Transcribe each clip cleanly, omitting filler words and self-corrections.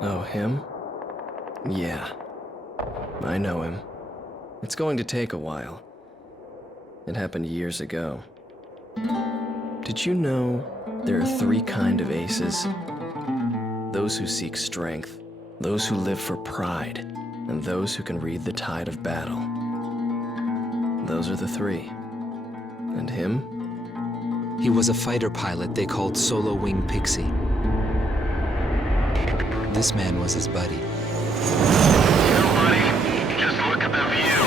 Oh, him? Yeah. I know him. It's going to take a while. It happened years ago. Did you know there are three kinds of aces? Those who seek strength, those who live for pride, and those who can read the tide of battle. Those are the three. And him? He was a fighter pilot they called Solo Wing Pixie. This man was his buddy. You know, buddy, just look at the view.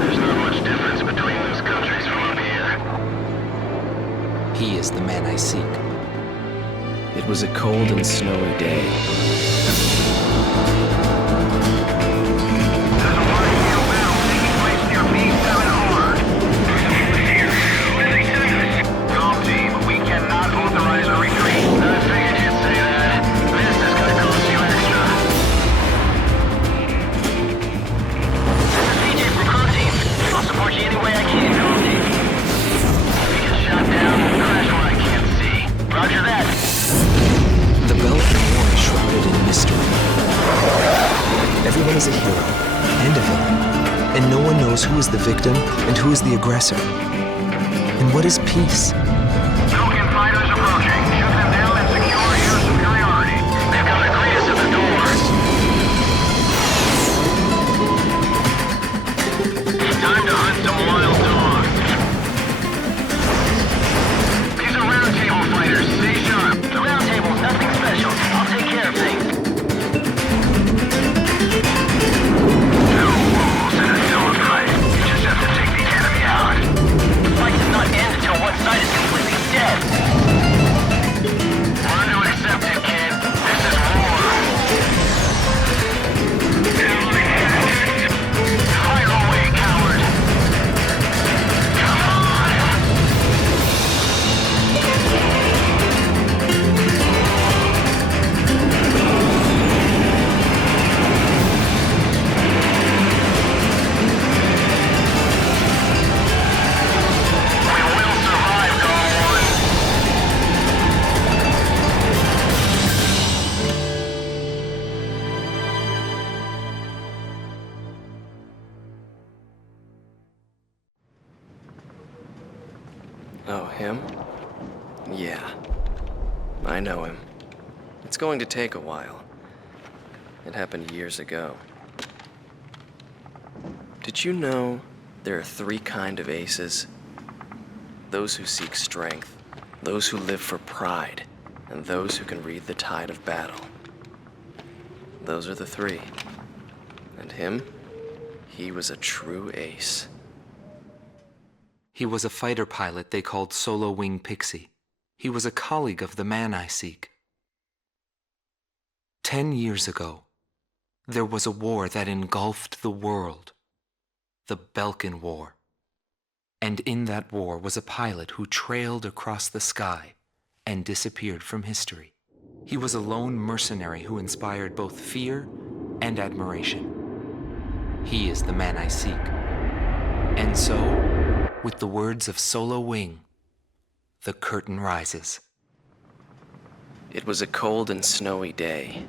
There's not much difference between those countries from up here. He is the man I seek. It was a cold and snowy day. There's a large scale battle taking place near B7R. Calm team, we cannot authorize a retreat. I figured you'd say that. This is gonna cost you extra. This is CJ from Crew Team. I'll support you any way I can, Calm team. We get shot down, crash where I can't see. Roger that. The Belkan War is shrouded in mystery. Everyone is a hero and a villain, and no one knows who is the victim and who is the aggressor. And what is peace? Belkan fighters approaching. Shoot them down and secure air superiority. They've got a Glacial at the doors. Time to hunt some wild dogs. These are round table fighters. Stay sharp. The round table's nothing special. I'll take care of things. No rules in a dogfight. You just have to take the enemy out. The fight does not end until one side is completely dead. Learn to accept it, kid. This is war. Fire away, coward. Come on. We will survive, Dawn. Oh, him? Yeah. I know him. It's going to take a while. It happened years ago. Did you know there are three kinds of aces? Those who seek strength, those who live for pride, and those who can read the tide of battle. Those are the three. And him? He was a true ace. He was a fighter pilot they called Solo Wing Pixie. He was a colleague of the man I seek. 10 years ago, there was a war that engulfed the world. The Belkan War. And in that war was a pilot who trailed across the sky and disappeared from history. He was a lone mercenary who inspired both fear and admiration. He is the man I seek. And so, with the words of Solo Wing, the curtain rises. It was a cold and snowy day.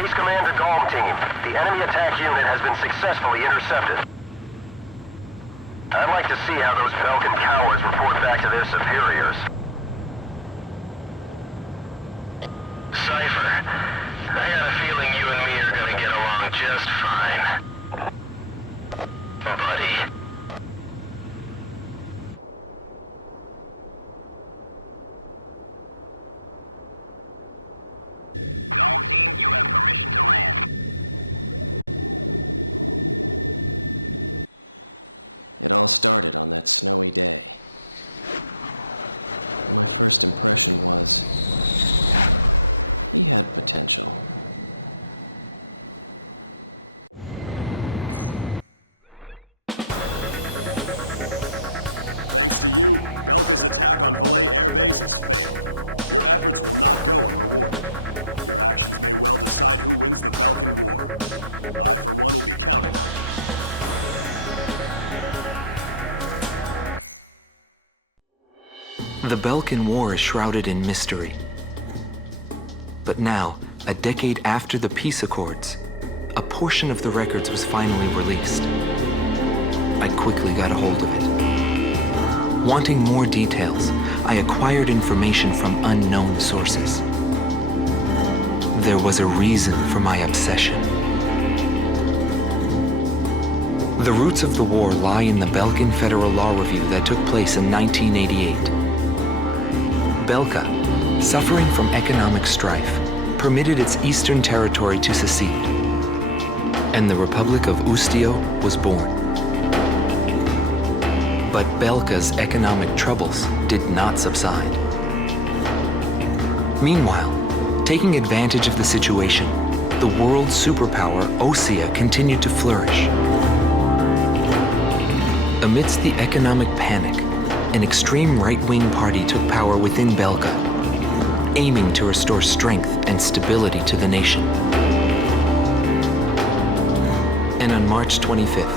Base Commander Golem Team, the enemy attack unit has been successfully intercepted. I'd like to see how those Belkan cowards report back to their superiors. Cypher, I got a feeling you and me are gonna get along just fine. Buddy. The Belkan War is shrouded in mystery. But now, a decade after the peace accords, a portion of the records was finally released. I quickly got a hold of it. Wanting more details, I acquired information from unknown sources. There was a reason for my obsession. The roots of the war lie in the Belkan Federal Law Review that took place in 1988. Belka, suffering from economic strife, permitted its eastern territory to secede, and the Republic of Ustio was born. But Belka's economic troubles did not subside. Meanwhile, taking advantage of the situation, the world's superpower Osea continued to flourish. Amidst the economic panic, an extreme right-wing party took power within Belka, aiming to restore strength and stability to the nation. And on March 25th,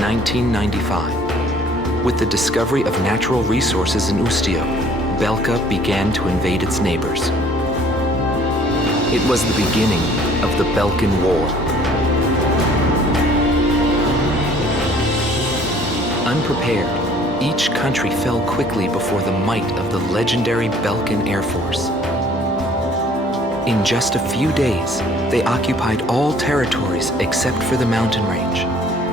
1995, with the discovery of natural resources in Ustio, Belka began to invade its neighbors. It was the beginning of the Belkan War. Unprepared, each country fell quickly before the might of the legendary Belkan Air Force. In just a few days, they occupied all territories except for the mountain range.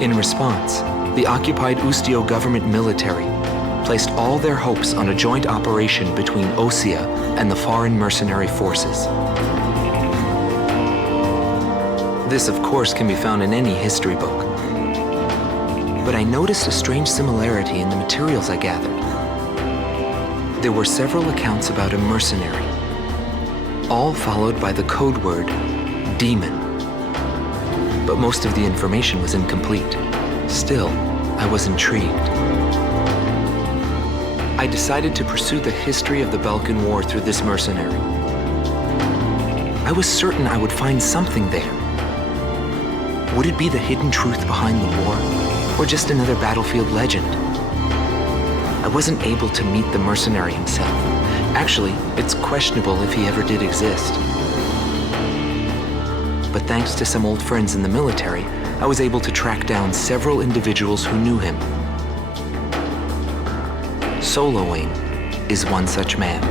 In response, the occupied Ustio government military placed all their hopes on a joint operation between Osea and the foreign mercenary forces. This, of course, can be found in any history book. But I noticed a strange similarity in the materials I gathered. There were several accounts about a mercenary, all followed by the code word, demon. But most of the information was incomplete. Still, I was intrigued. I decided to pursue the history of the Belkan War through this mercenary. I was certain I would find something there. Would it be the hidden truth behind the war? Or just another battlefield legend? I wasn't able to meet the mercenary himself. Actually, it's questionable if he ever did exist. But thanks to some old friends in the military, I was able to track down several individuals who knew him. Soloing is one such man.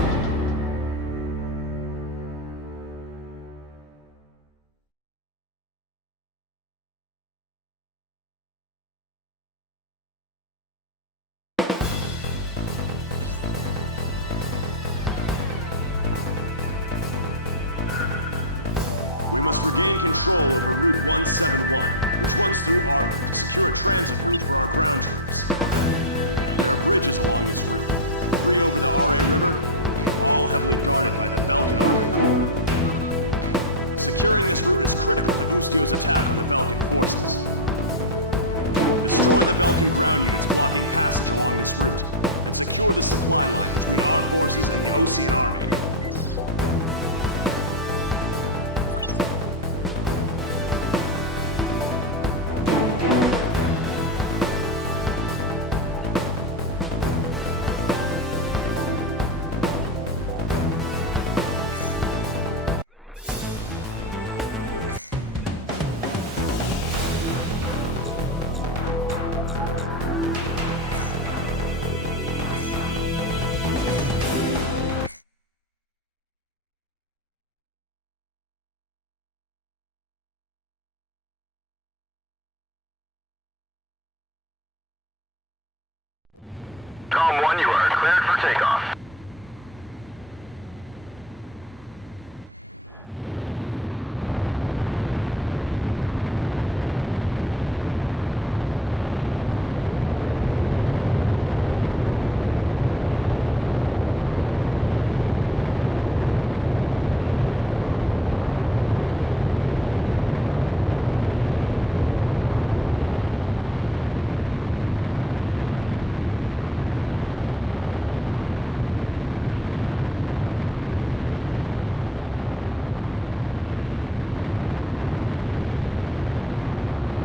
Calm 1, you are cleared for takeoff.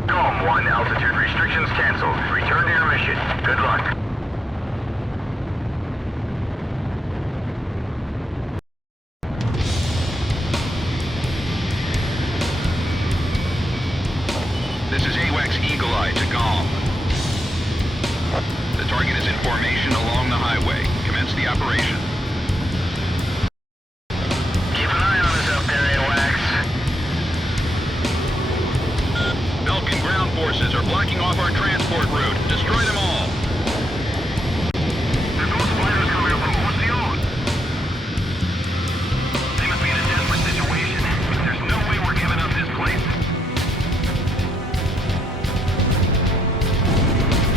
Calm 1, altitude restrictions canceled. Return to your mission. Good luck. This is AWACS Eagle Eye to GOM. The target is in formation along the highway. Commence the operation. Keep an eye on us up there, AWACS. Belkan ground forces are blocking off our transport route. Destroy them all. There's no spiders coming from Bastion. They must be in a desperate situation. There's no way we're giving up this place.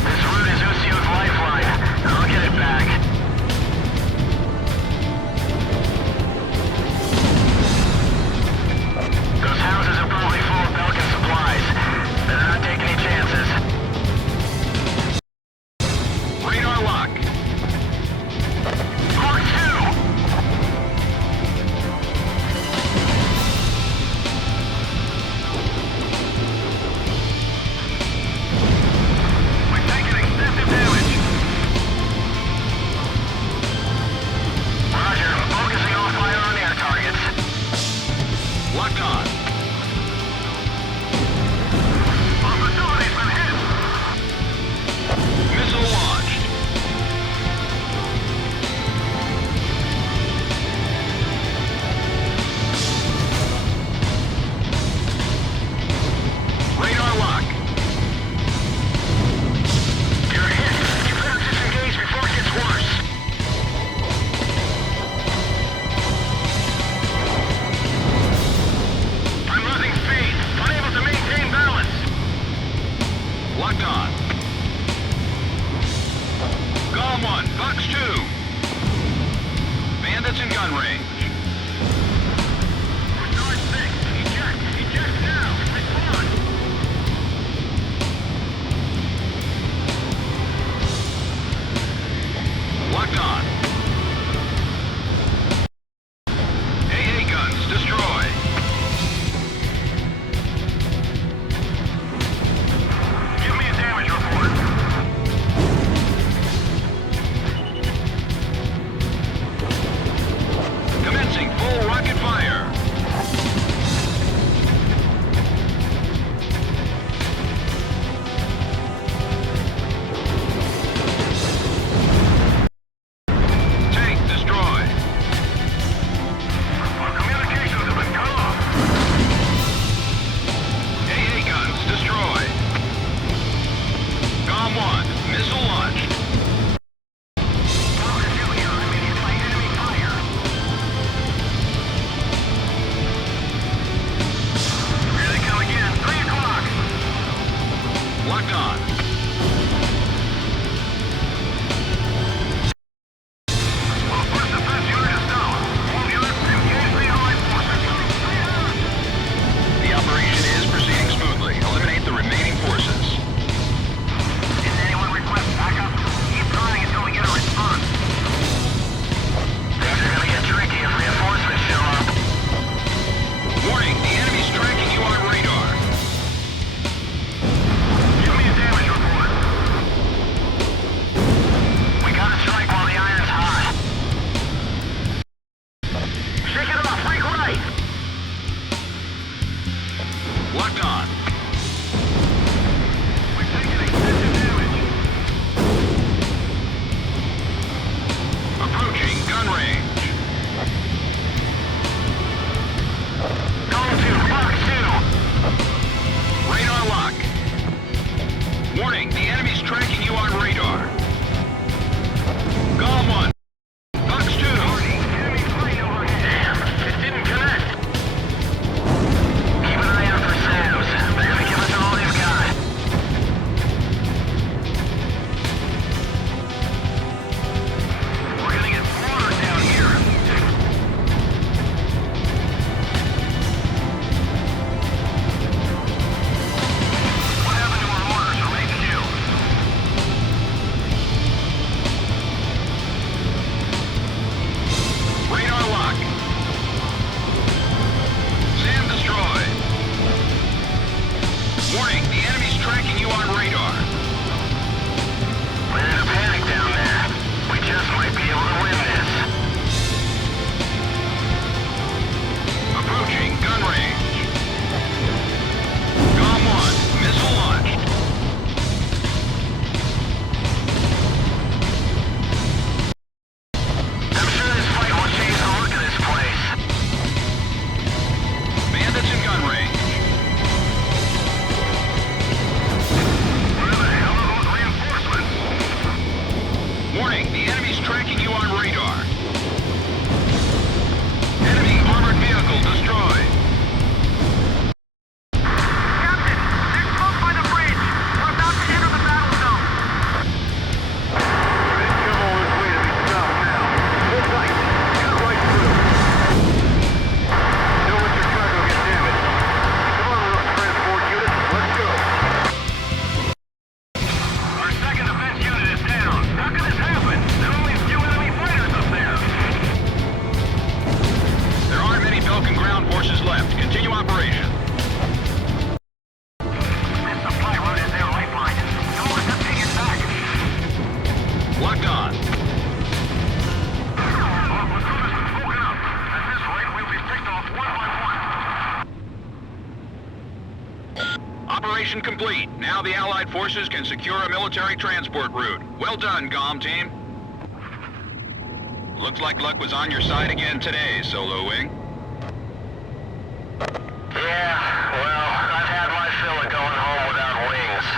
This route is Usio's lifeline. I'll get it back. Those houses are probably full of Belkan supplies. Better not take any chances. Radar lock. Mark 2! We're taking extensive damage. Roger. Focusing on fire on air targets. Locked on. Our facility's been hit. Missile launched. Radar lock. You're hit. You better disengage before it gets worse. operation. This supply route is their lifeline. Don't let them take it back. Locked on. Platoon has been broken up. At this rate, we'll be picked off one by one. Operation complete. Now the Allied forces can secure a military transport route. Well done, GOM team. Looks like luck was on your side again today, Solo Wing. Yeah, well, I've had my fill of going home without wings.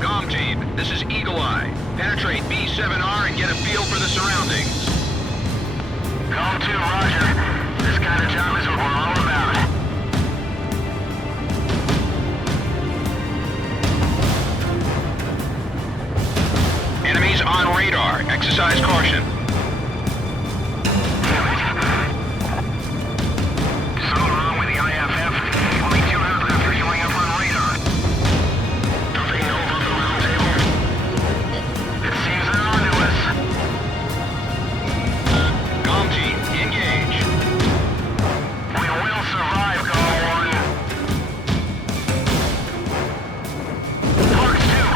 GOM team, this is Eagle Eye. Penetrate B7R and get a feel for the surroundings. Call 2, roger. This kind of job is what we're all about. Enemies on radar. Exercise caution. Something wrong with the IFF? Only 2 aircraft are showing up on radar. Do they know about the round table? It seems they're onto us. GOM team, engage. We will survive, Call 1.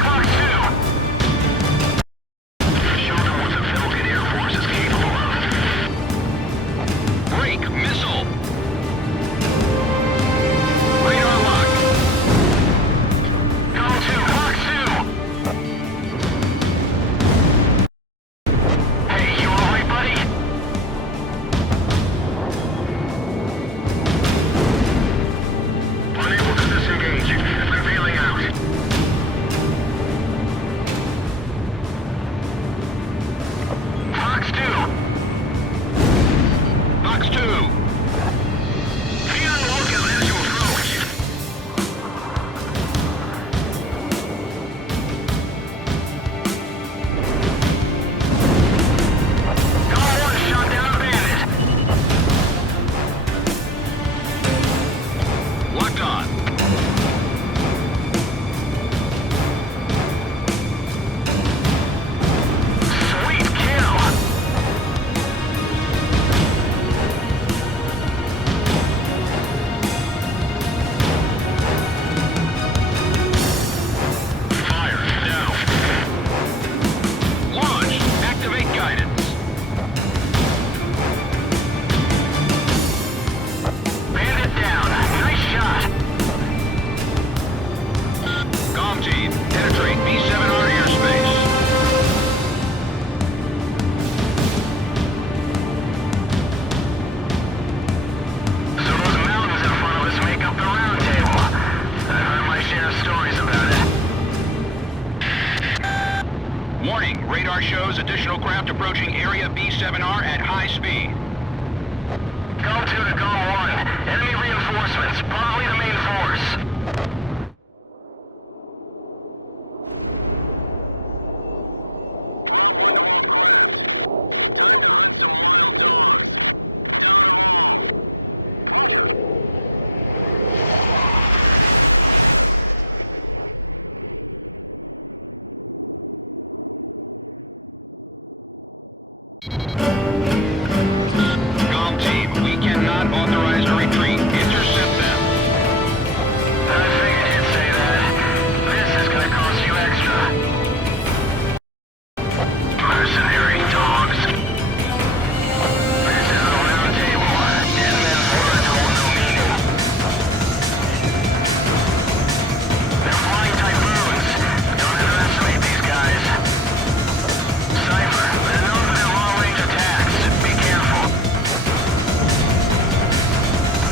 Fox 2! Show them what the Falcon Air shows additional craft approaching area B7R at high speed. Golem 2 to Golem 1. Enemy reinforcements, probably the main force. Golem team, we cannot authorize a retreat. Intercept them. I figured you'd say that. This is gonna cost you extra. Mercenary dogs. This is a round table. Dead men's words hold no meaning. They're flying typhoons. Don't underestimate these guys. Cypher, they're known for their long-range attacks. Be careful.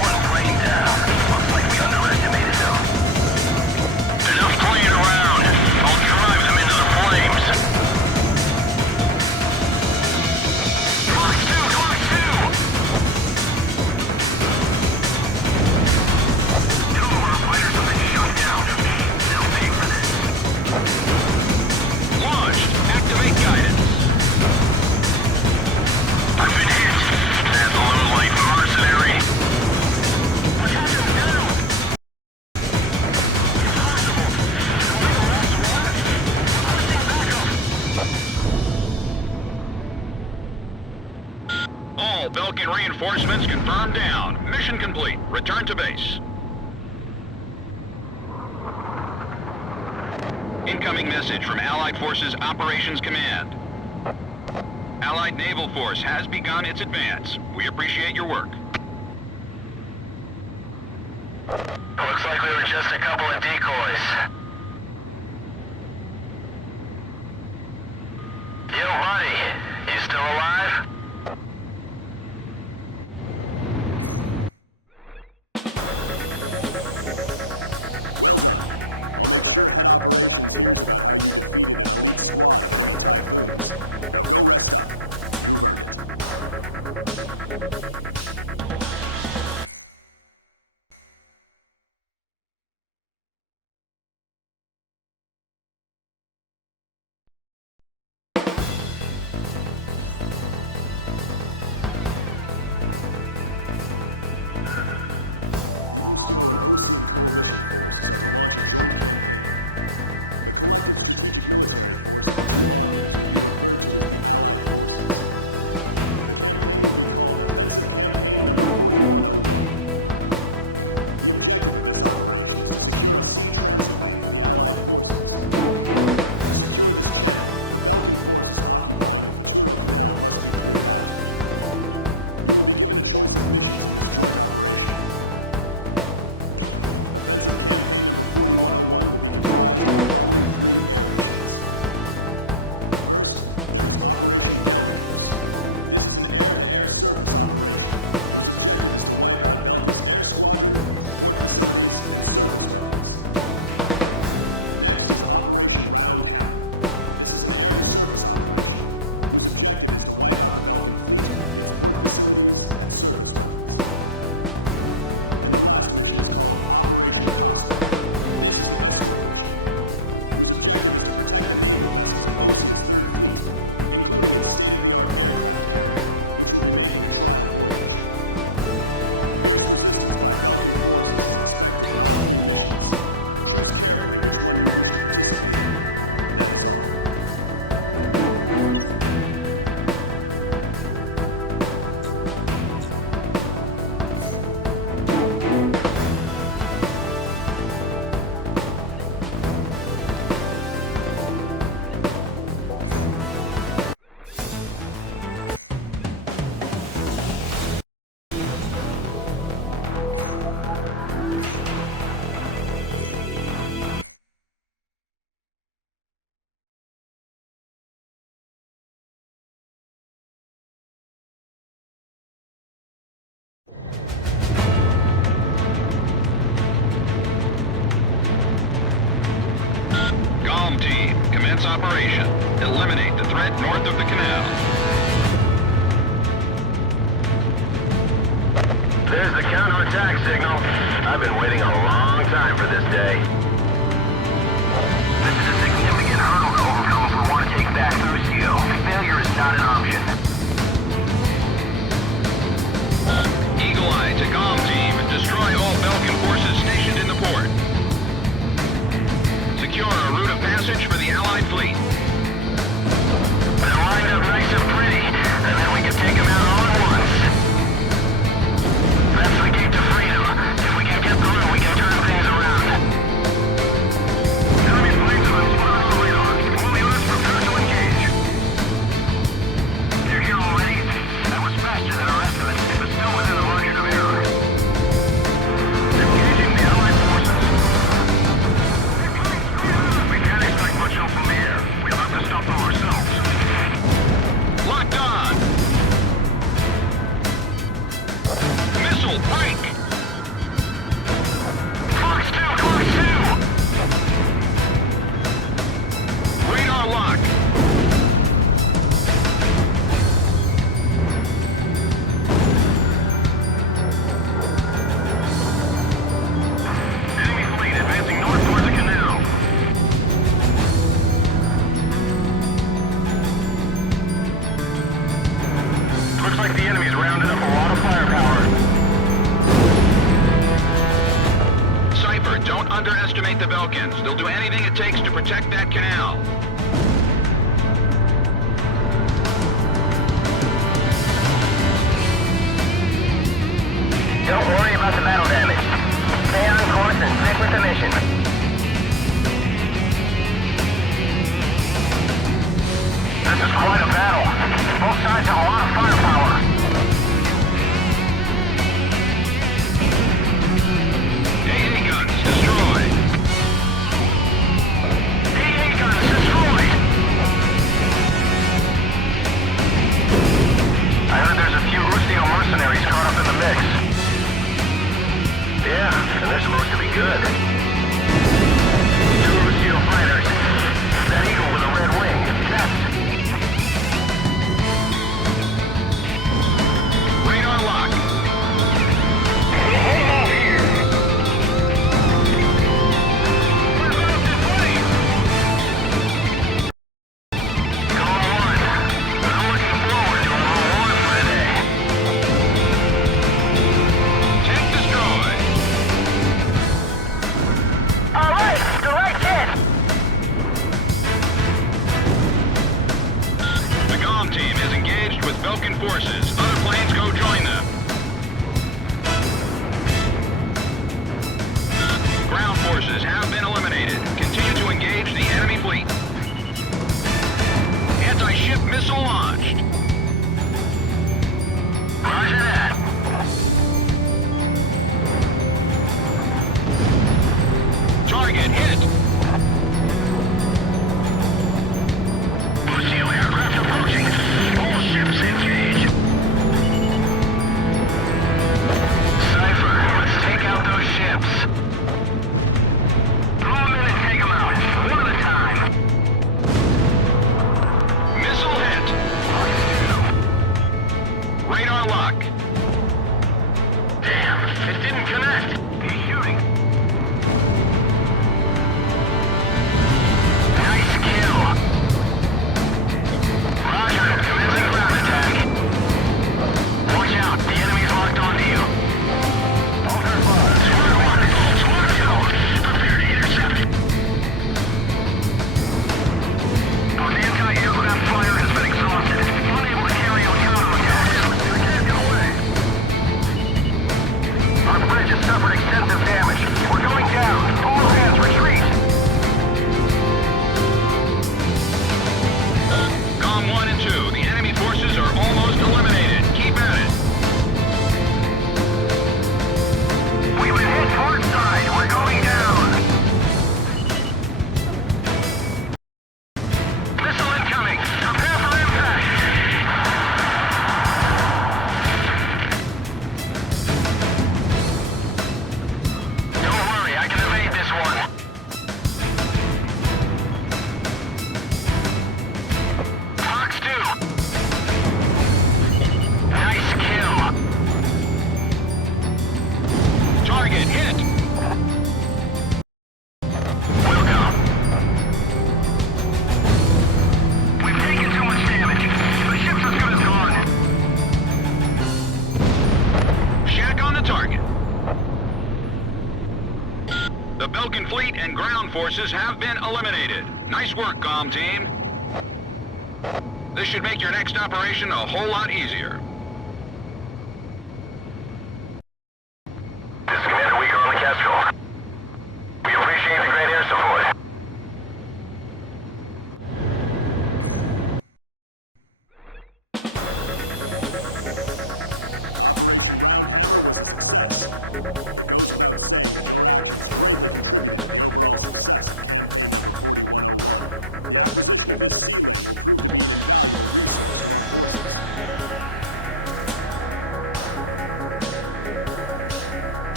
One plane down. Looks like we underestimated them. Enough playing around. I'll drive them into the flames. Clock 2! Clock 2! Two of our fighters have been shot down. They'll pay for this. Launched. Activate guidance. I've been hit. That low-life mercenary. We have him down. Impossible. Am I the last one? Requesting backup. All Belkan reinforcements confirmed down. Mission complete. Return to base. Incoming message from Allied Forces Operations Command. Allied Naval Force has begun its advance. We appreciate your work. Looks like we were just a couple of decoys. Yo, buddy. You still alive? Calm team, commence operation. Eliminate the threat north of the canal. There's the counterattack signal. I've been waiting a long time for this day. This is a significant hurdle to overcome if we want to take back Lucio. Failure is not an option. Eagle Eye to Calm team. Destroy all Belkan forces stationed in the port. Secure a route of passage for the Allied fleet. They're lined up nice and pretty, and then we can take them out all at once. That's the gate to freedom. If we can get through, we can turn things around. Enemy planes have been spotted on the radar. All units prepare to engage. They're here already. That was faster than our estimates, but still within the margin of error. Engaging the Allied forces. We can't expect much help from the air. We'll have to stop them ourselves. Locked on! Missile break! Clock's 2! Clock's 2! Radar lock! Enemy fleet advancing north towards the canal. Looks like the enemy's rounded up a lot of firepower. Cypher, don't underestimate the Belkans. They'll do anything it takes to protect that canal. Don't worry about the battle damage. Stay on course and stick with the mission. This is quite a battle. Both sides have a lot of firepower. AA guns destroyed. AA guns destroyed! I heard there's a few Lucio mercenaries caught up in the mix. Yeah, and they're supposed to be good. forces have been eliminated. Nice work, comm team. This should make your next operation a whole lot easier. This is Commander Weaker on the Kestrel. We appreciate the great air support.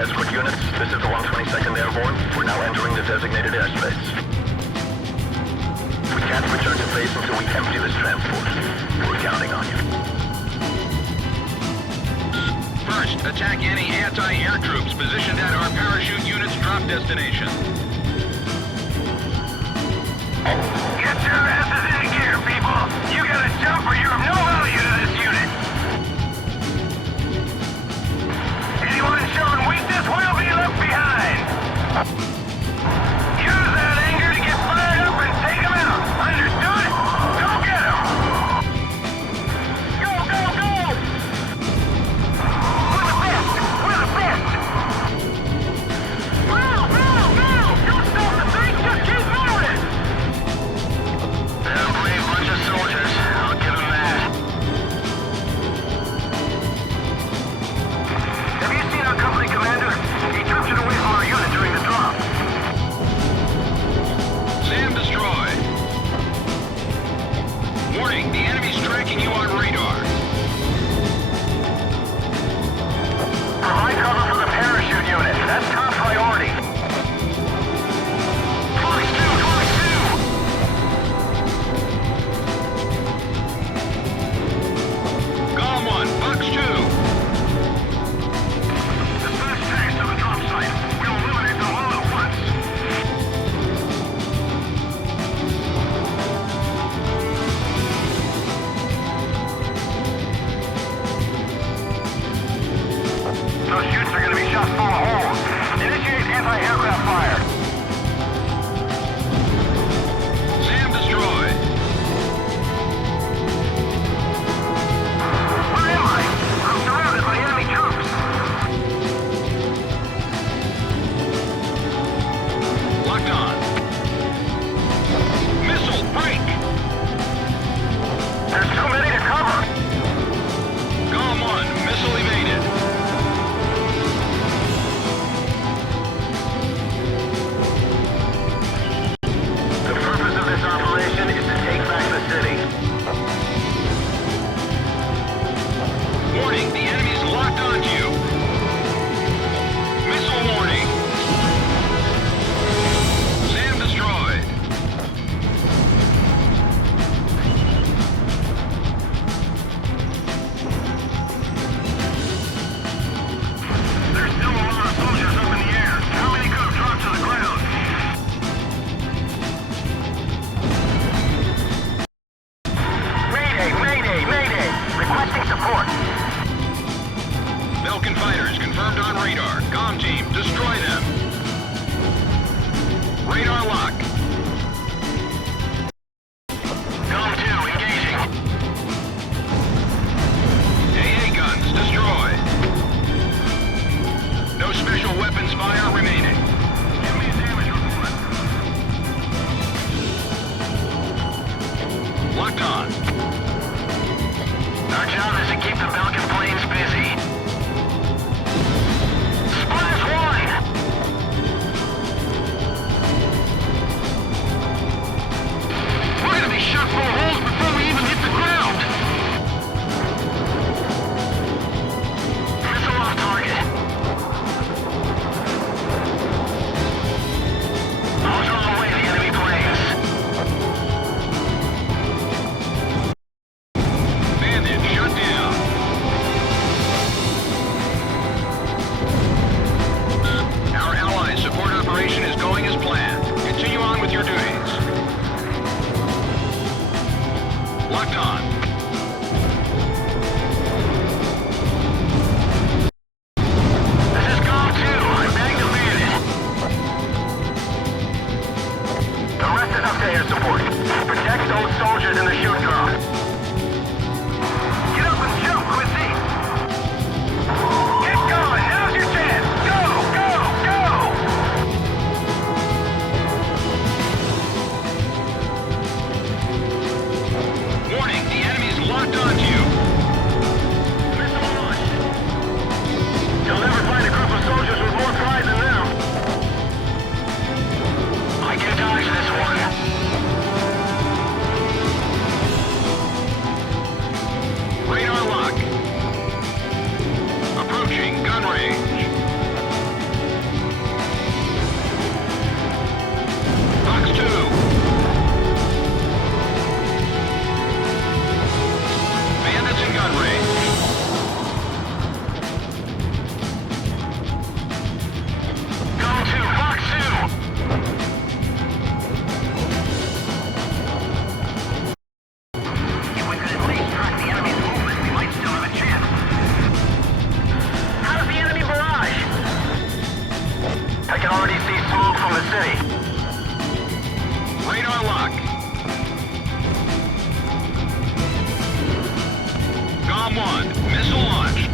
Escort units, this is the 122nd Airborne. We're now entering the designated airspace. We can't return to base until we empty this transport. We're counting on you. First, attack any anti-air troops positioned at our parachute unit's drop destination. Get your asses into gear, people! You gotta jump or you're of no value to this unit! Anyone showing weakness will be left behind! Use that anger to get fired up and take them out! Understood? Go get them! Go, go, go! We're the best! We're the best! Move, move, move! Don't stop the thing, just keep moving! They're a brave bunch of soldiers. I'll give them that. Have you seen our company commander? He drifted away from our unit during the drop. Radar lock. Golem 2, engaging. AA guns destroyed. No special weapons fire remaining. Give me a damage report. Locked on. Our job is to keep the Belkan planes busy. Splash 1! We're gonna be shot full of holes before we even hit the ground! Missile off target. I'll draw away the enemy planes. Bandit shut down. Our allies' support operation is going as planned. Continue on with your duties. Locked on. This is Golem 2. I'm back to bandit. The rest is up to air support. Protect those soldiers in the shoot drone. Get up and jump, Quincy! Get going! Now's your chance! Go! Go! Go! Warning, the enemy's locked onto you. Missile launch! You'll never find a group of soldiers with more pride than them. I can dodge this one. Radar lock. Approaching gun range. Fox 2. Bandits in gun range. Golem 2, Fox 2! If we could at least track the enemy's movement, we might still have a chance. How's the enemy barrage? I can already see smoke from the city. Radar lock. GOM 1, missile launched.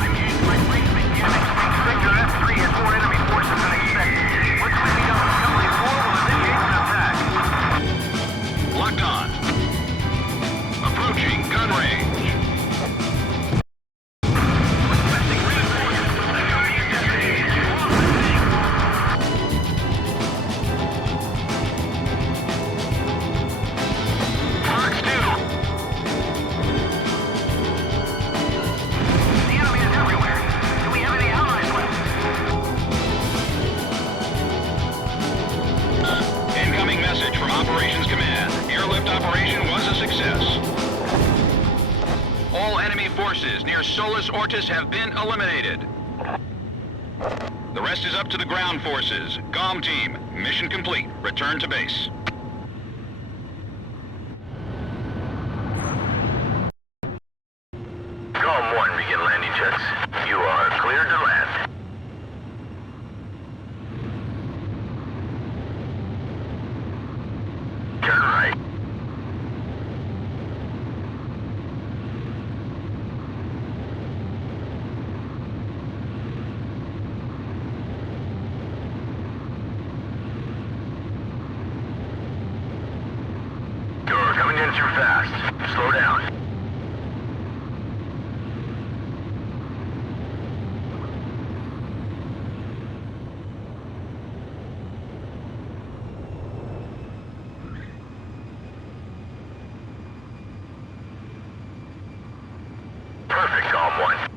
I'm using my placement units. Sector F3 has more enemy forces than expected. Once we meet up with Company 4, we'll initiate an attack. Locked on. Approaching gun range. Requesting reinforcements from the target destination. Fox 2. The enemy is everywhere. Do we have any allies left? Incoming message from Operations Command. Airlift operation was a success. All enemy forces near SuperOstrich have been eliminated. The rest is up to the ground forces. GOM team, mission complete. Return to base. Golem 1, begin landing jets. You are cleared to land. Turn right. You're coming in too fast. Slow down. Perfect, Golem 1.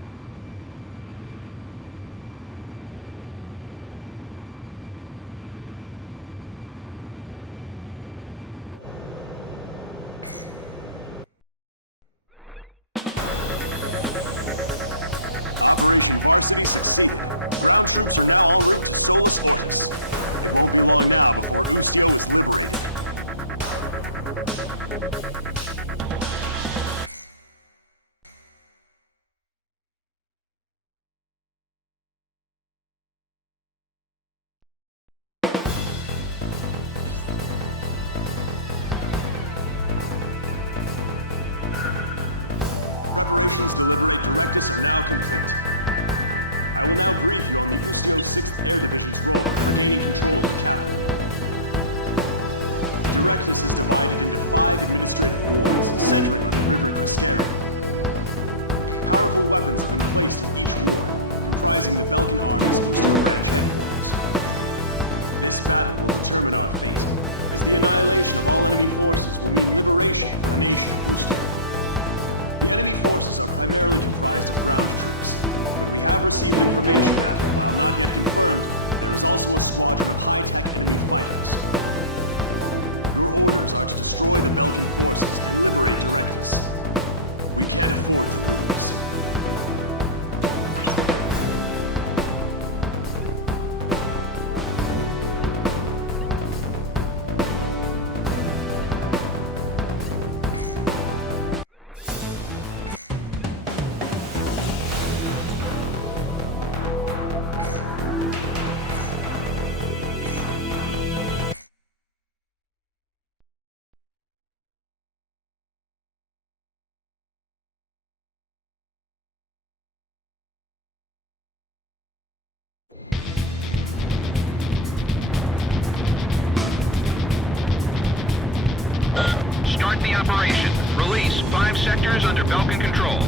sectors under Belkan control.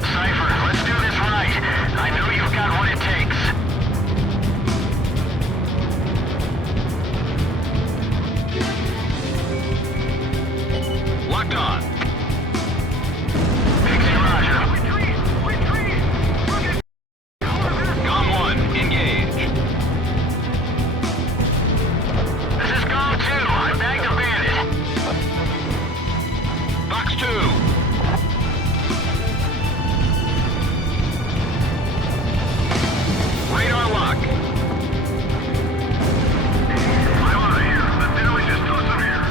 Cypher, let's do this right. I know you've got what it takes. Locked on. Pixie, roger. Com 1, engage. This is Gom 2. I bagged a bandit. Fox 2. Radar lock. I'm out of here. The damage is too severe.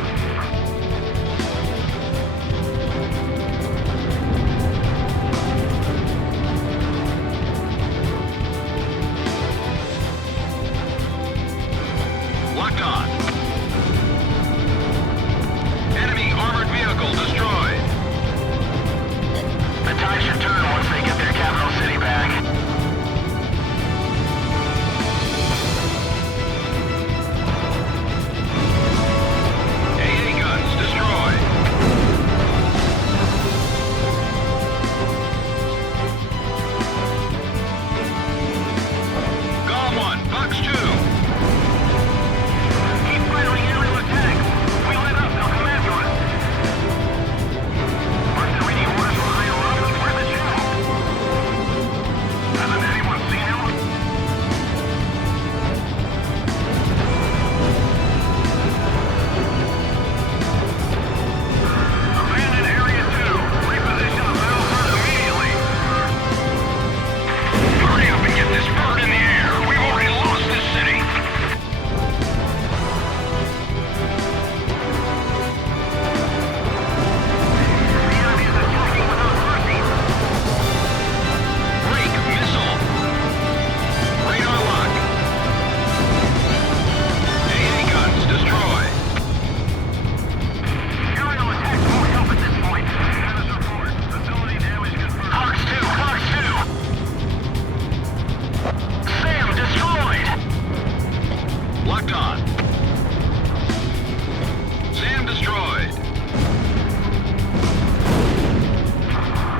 Locked on. Enemy armored vehicle destroyed. The tide should turn once they get their capital city back. AA guns destroyed. Gom 1, Fox 2. Keep firing aerial attacks. We let up, they'll come after us. Aren't there any orders from higher up? Where's the general? Hasn't anyone seen him? Abandon Area 2. Reposition the battlefront immediately. Hurry up and get this bird in the air. We've already lost this city. The enemy is attacking without mercy. Break missile. Radar lock. AA guns destroyed. Aerial attacks won't help at this point. Status report. Facility damage confirmed. Fox 2, Fox 2. Sam destroyed. Locked on. Sam destroyed.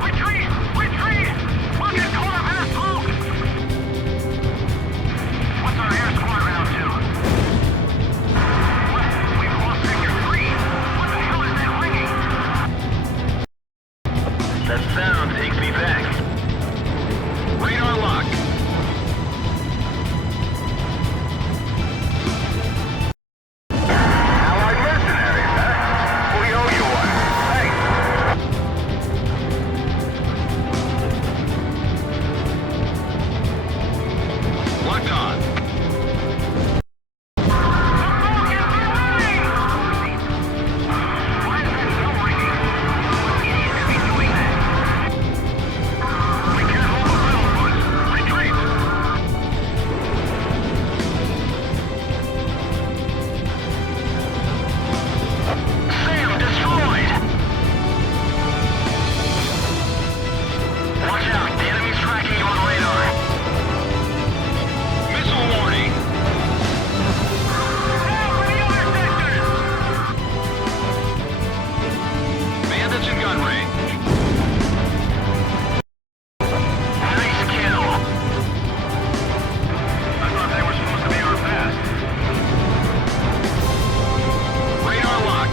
Retreat! Retreat! We'll get caught up in the smoke! What's our air squad round to? What? We've lost Sector 3! What the hell is that ringing? That sound takes me back. Radar lock. Allied mercenaries, huh? We owe you one. Thanks. Locked on. Why is that bell ringing? What idiot could be doing that? We can't hold the battlefront. Retreat! Sam destroyed! Watch out, the enemy's tracking you on radar. Missile warning. Now for the other sectors! Bandits in gun range. Nice kill! I thought they were supposed to be our best. Radar lock.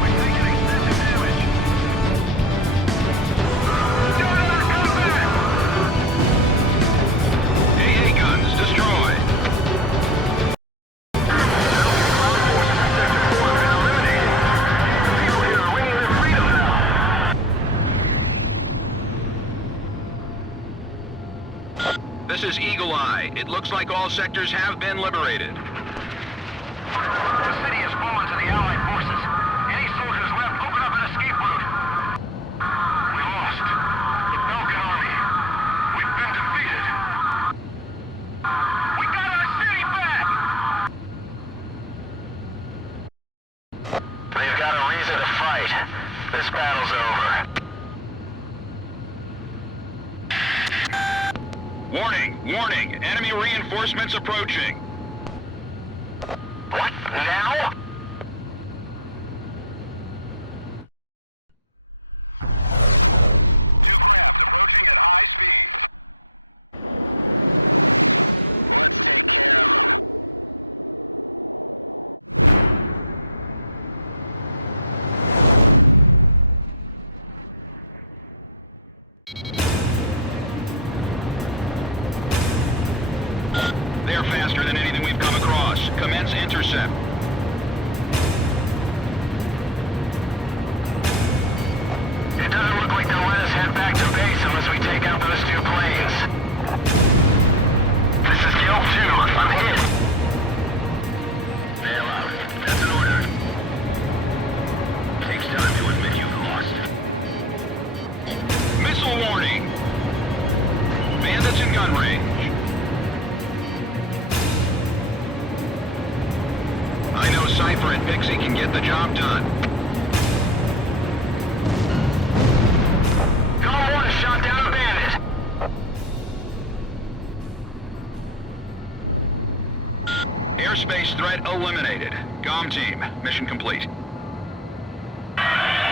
We're taking extensive damage. Do another combat! AA guns destroyed. Ground forces in Sector 4 have been eliminated. The people here are winning their freedom now. This is Eagle Eye. It looks like all sectors have been liberated. The city has fallen to the Allied forces. Any soldiers left, open up an escape route. We lost. The Belkan army. We've been defeated. We got our city back! They've got a reason to fight. This battle's over. Warning! Warning! Enemy reinforcements approaching. What? Now? They're faster than anything we've come across. Commence intercept. It doesn't look like they'll let us head back to base unless we take out those two planes. This is Guild 2. I'm hit. Bail out. That's an order. Takes time to admit you've lost. Missile warning. Bandits in gun range. I know Cypher and Pixie can get the job done. Column 1 shot down a bandit. Airspace threat eliminated. GOM team, mission complete.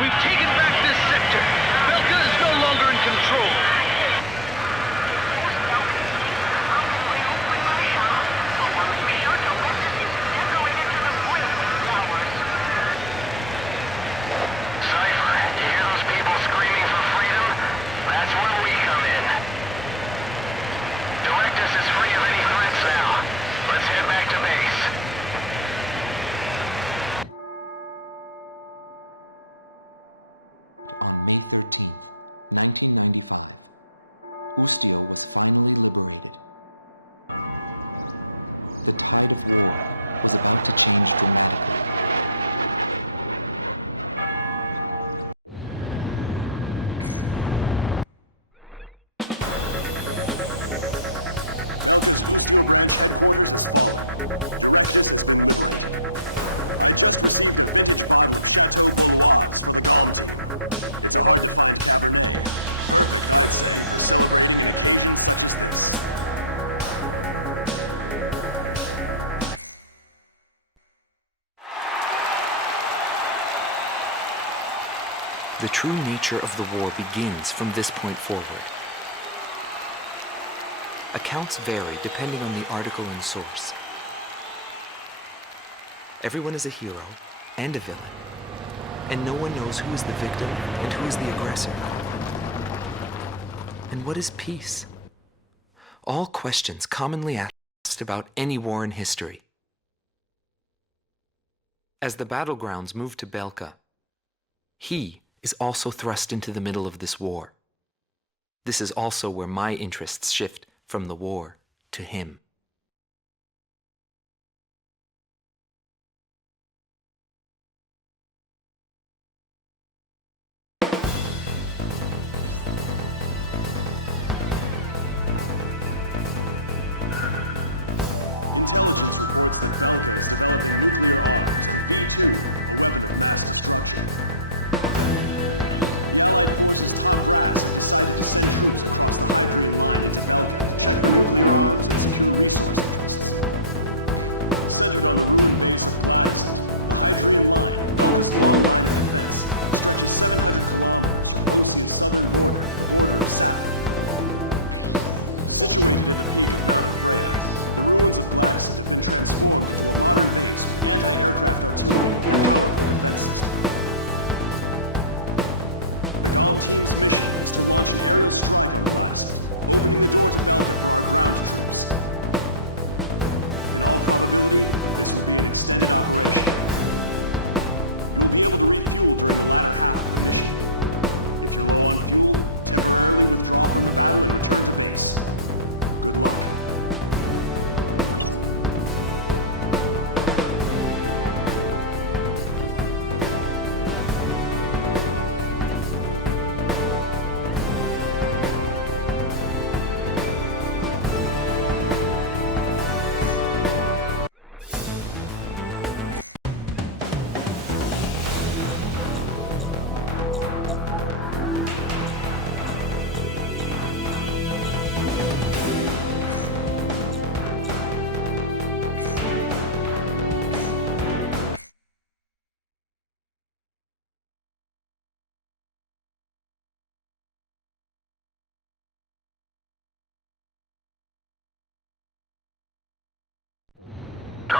We've taken back this sector. Belkan is no longer in control. Cypher, you hear those people screaming for freedom? That's where we come in. Directus is free of any threats now. Let's head back to base. On May 13, 1995, Bastion was finally liberated. The tide of war had to change the nation. The true nature of the war begins from this point forward. Accounts vary depending on the article and source. Everyone is a hero and a villain, and no one knows who is the victim and who is the aggressor. And what is peace? All questions commonly asked about any war in history. As the battlegrounds move to Belka, he is also thrust into the middle of this war. This is also where my interests shift from the war to him.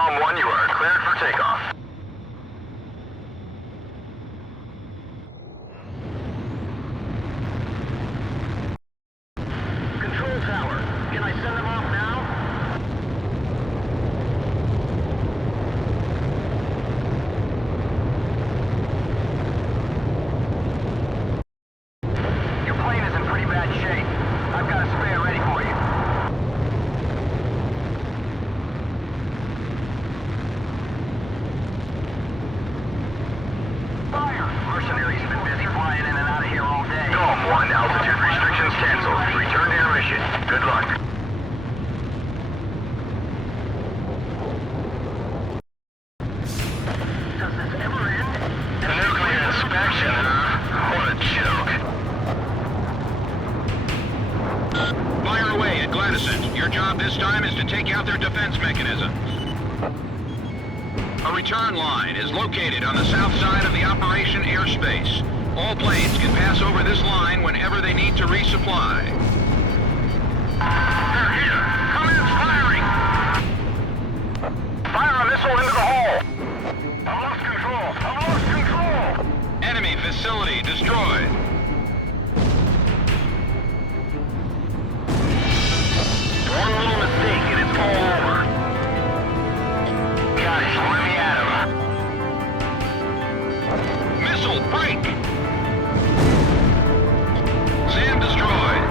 Calm 1, you are cleared for takeoff. Control tower, can I send them off now? Your plane is in pretty bad shape. I've got a spare ready for you. Fire! Mercenaries have been busy flying in and out of here all day. Golf 1, altitude restrictions canceled. Return to your mission. Good luck. Does this ever end? Nuclear inspection, huh? What a joke. Fire away at Glacial. Your job this time is to take out their defense mechanisms. A return line is located on the south side of the operation airspace. All planes can pass over this line whenever they need to resupply. They're here! Commence firing! Fire a missile into the hole! I've lost control! I've lost control! Enemy facility destroyed. One little mistake and it's all over. Got it. Let me at him. Missile break. SAM destroyed.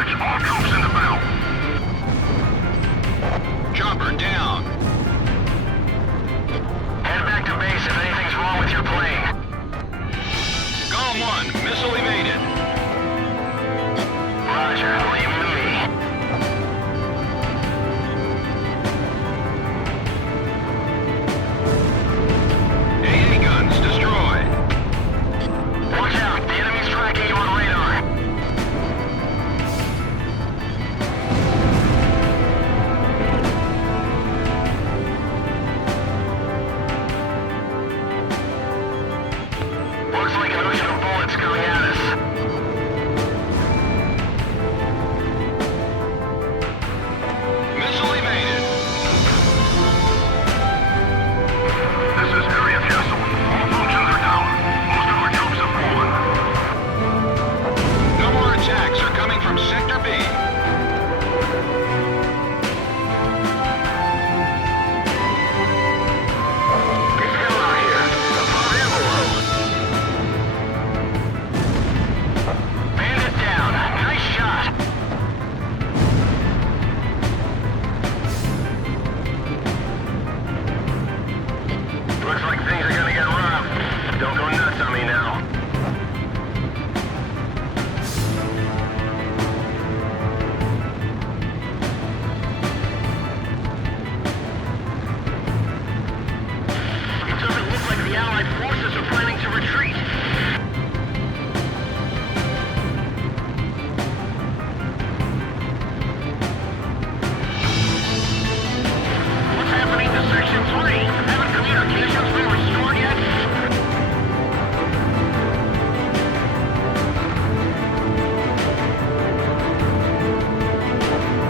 Dispatch, all troops into battle. Chopper down. Head back to base if anything's wrong with your plane. Golem 1, missile evaded. Roger, leave him to me. AA guns destroyed. Watch out, the enemy's tracking you on radar. Looks like an ocean of bullets coming at us. Missile evaded. This is Area Castle. All functions are down. Most of our troops have fallen. No more attacks are coming from Sector B. It's hell out here. Above and below. Bandit down. Nice shot. Looks like things are gonna get rough. Don't go nuts on me now. It doesn't look like the Allied forces are planning to retreat. What's happening to Section 3? Haven't communications been restored yet?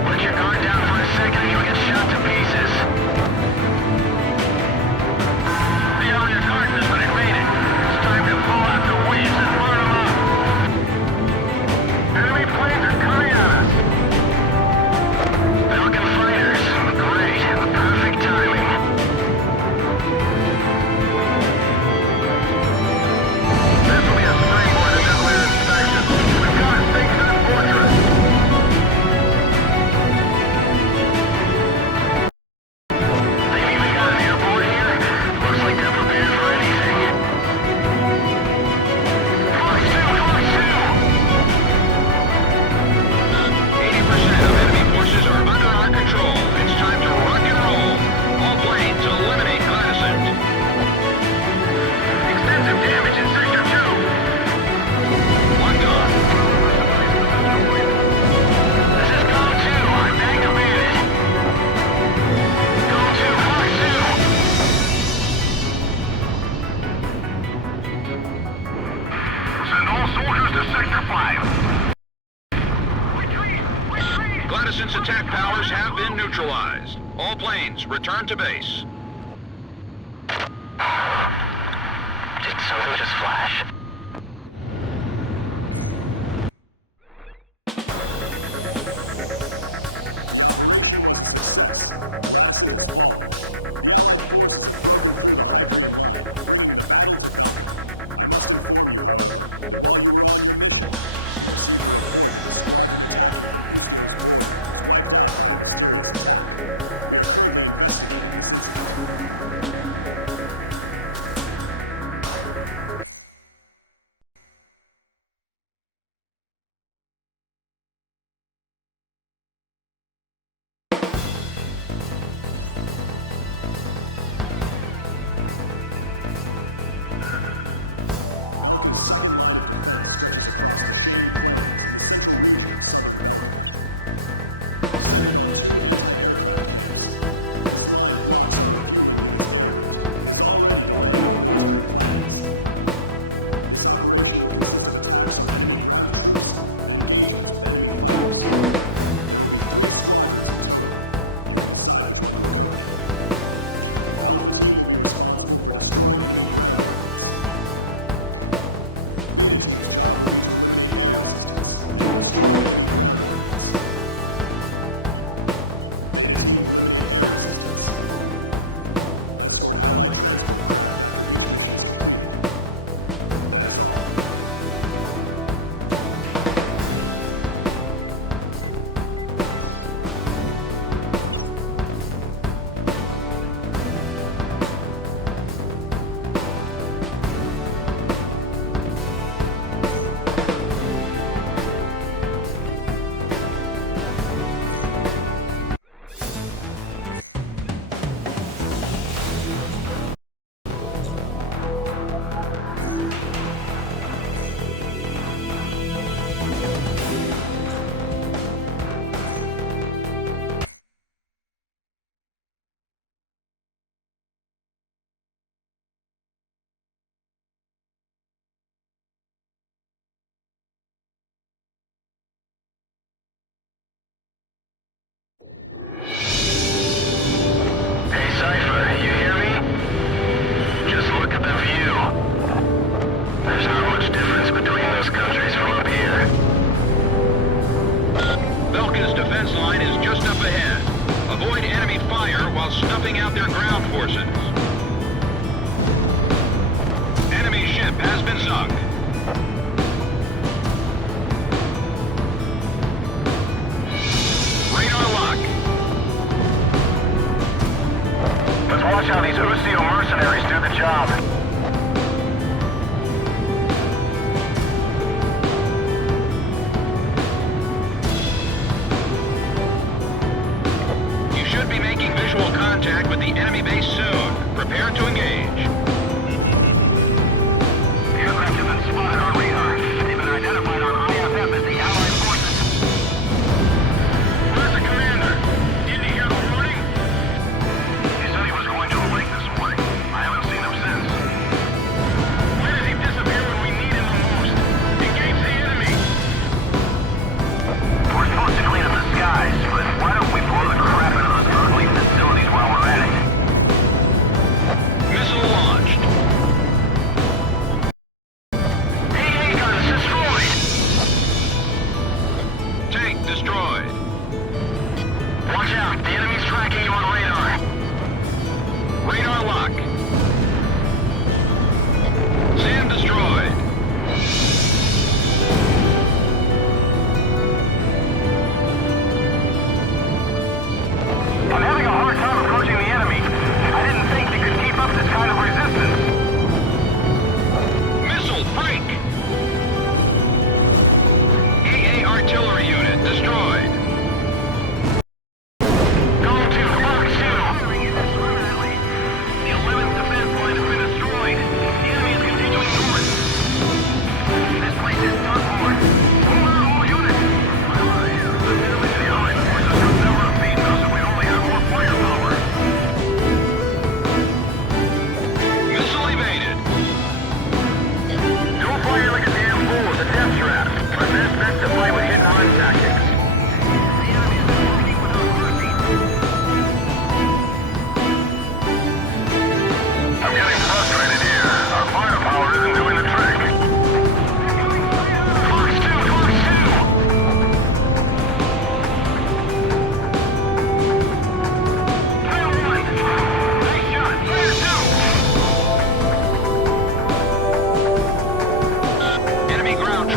Let your guard down for a second and you'll get shot to pieces. The area's hardened has been invaded. It's time to pull out the weeds and burn them up. Enemy planes are coming at us. Belkan fighters. Great. Perfect timing. This will be a springboard to nuclear inspection. We've got to take that fortress. They've even got an airport here? Looks like they're prepared for anything. Fox 2! Fox 80% of enemy forces are under our control. It's time to rock and roll. All planes eliminate Glacial. 2! Extensive damage in Sector 2! One gone. This is Golem 2. I'm back to bandit. Golem 2, Fox 2. Send all soldiers to Sector 5. Retreat! Retreat! Gladyson's attack powers have been neutralized. All planes return to base. Did something just flash?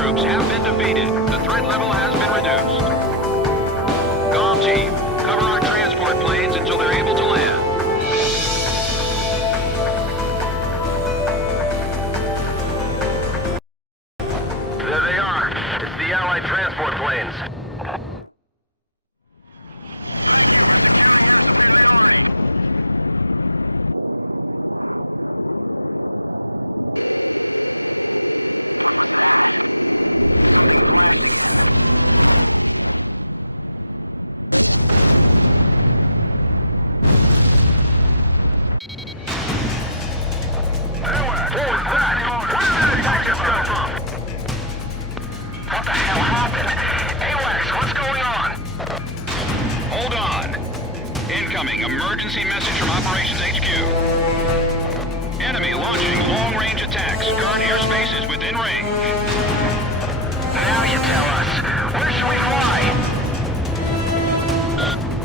troops have been defeated. The threat level has been reduced. Comm team, cover our transport planes until they're able to land. There they are. It's the Allied transport planes. Emergency message from Operations HQ. Enemy launching long-range attacks. Current airspace is within range. Now you tell us. Where should we fly?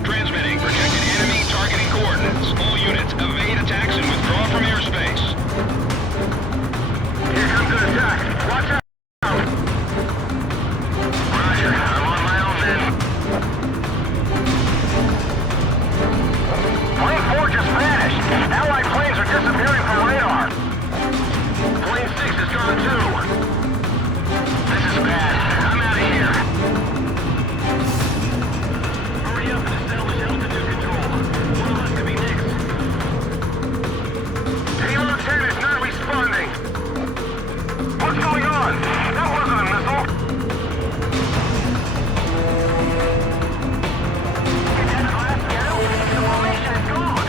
Transmitting projected enemy targeting coordinates. All units evade attacks and withdraw from airspace. Here comes an attack. Watch out! Roger. I'm on my own then. Plane 4 just vanished. Allied planes are disappearing from radar. Plane 6 is gone too. This is bad. I'm out of here. Hurry up and establish altitude control. One of us could be next. Payload 10 is not responding. What's going on? That wasn't a missile. Is that the last ghetto? The formation is gone.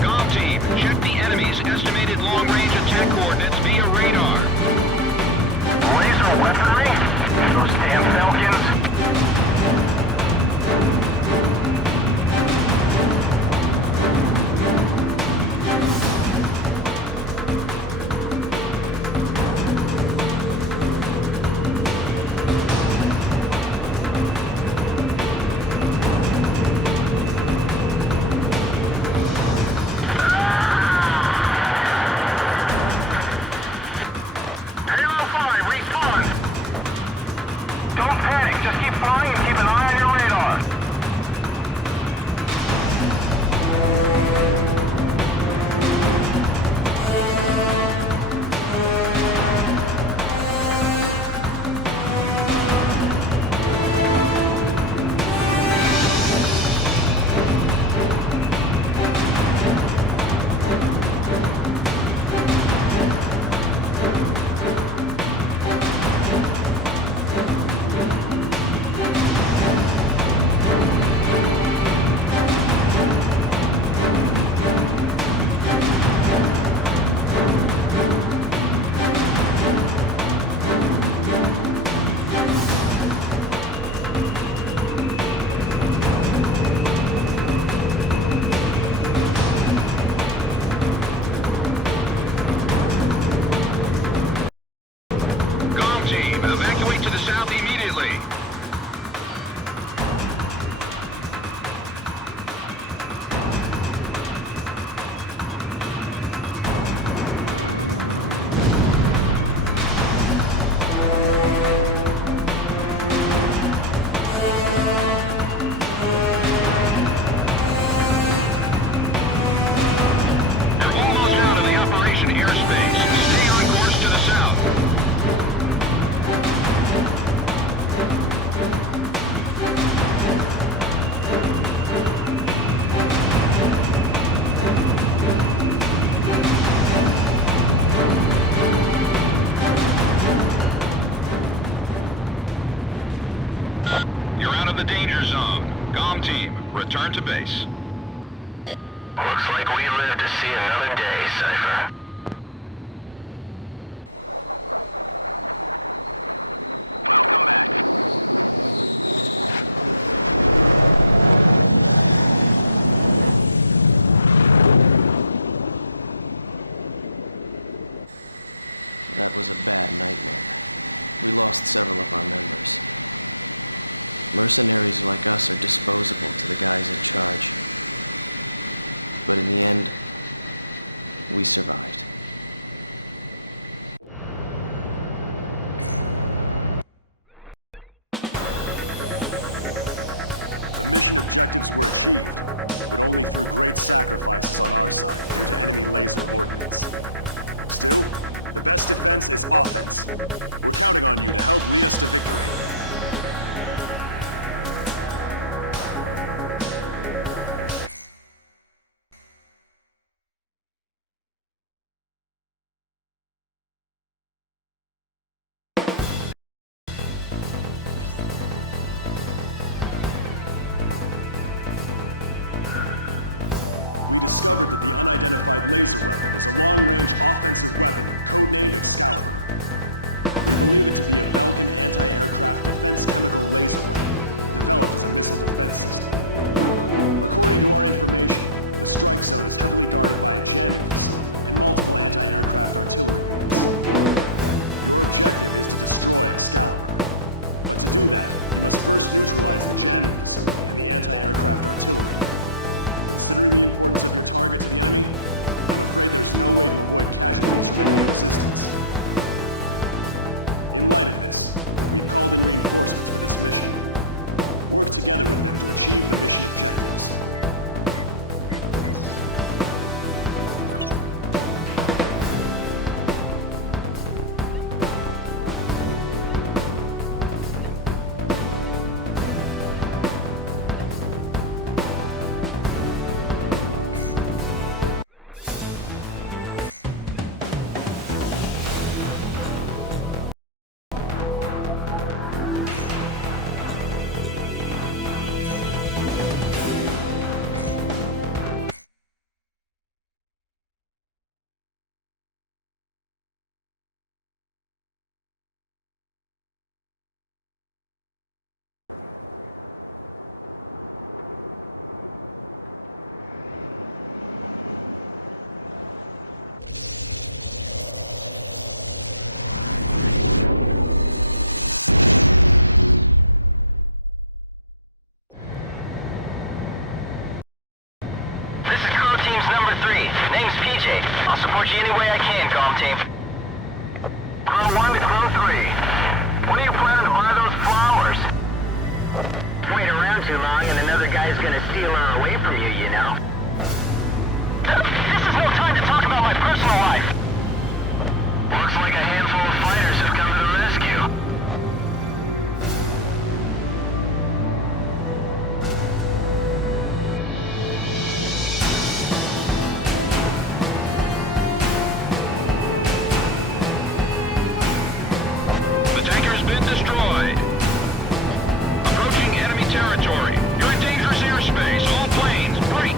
Comm team, check the enemy's estimated long-range attack coordinates via radar. Laser weaponry? Those damn Falcons? Halo 5, respawn! Don't panic, just keep flying and keep an eye on your radar. Comm team, evacuate to the south immediately. You're almost out of the operation airspace. Stay on course to the south. You're out of the danger zone. Comm team, return to base. Looks like we live to see another day, Cypher. I'll support you any way I can, comm team. Crew 1 to Crew 3. When are you planning to buy those flowers? Wait around too long and another guy's gonna steal her away from you, you know. This is no time to talk about my personal life. Looks like a handful of fighters have come to the rescue. Destroyed. Approaching enemy territory. You're in dangerous airspace. All planes, break.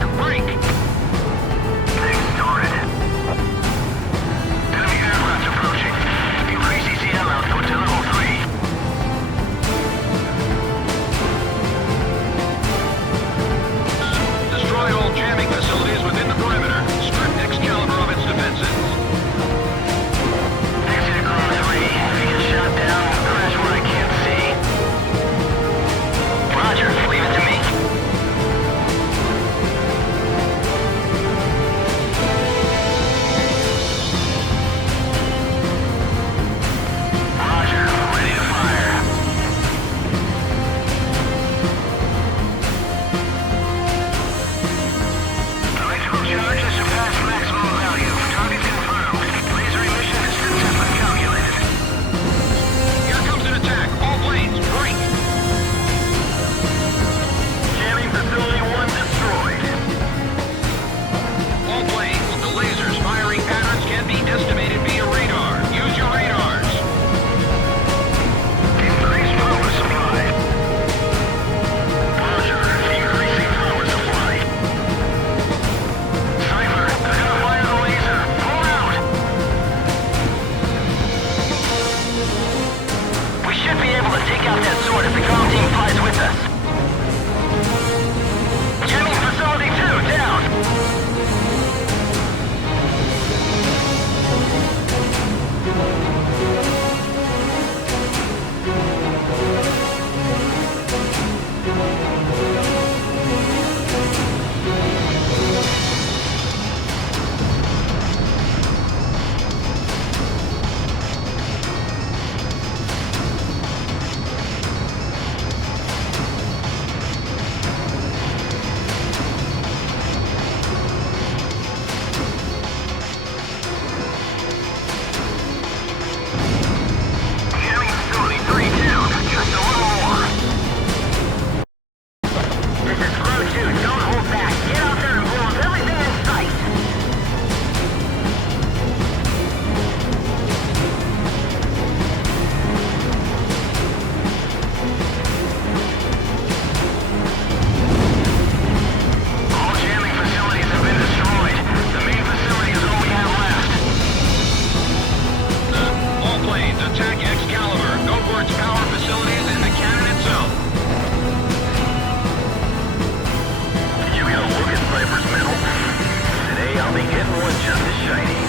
just as shiny.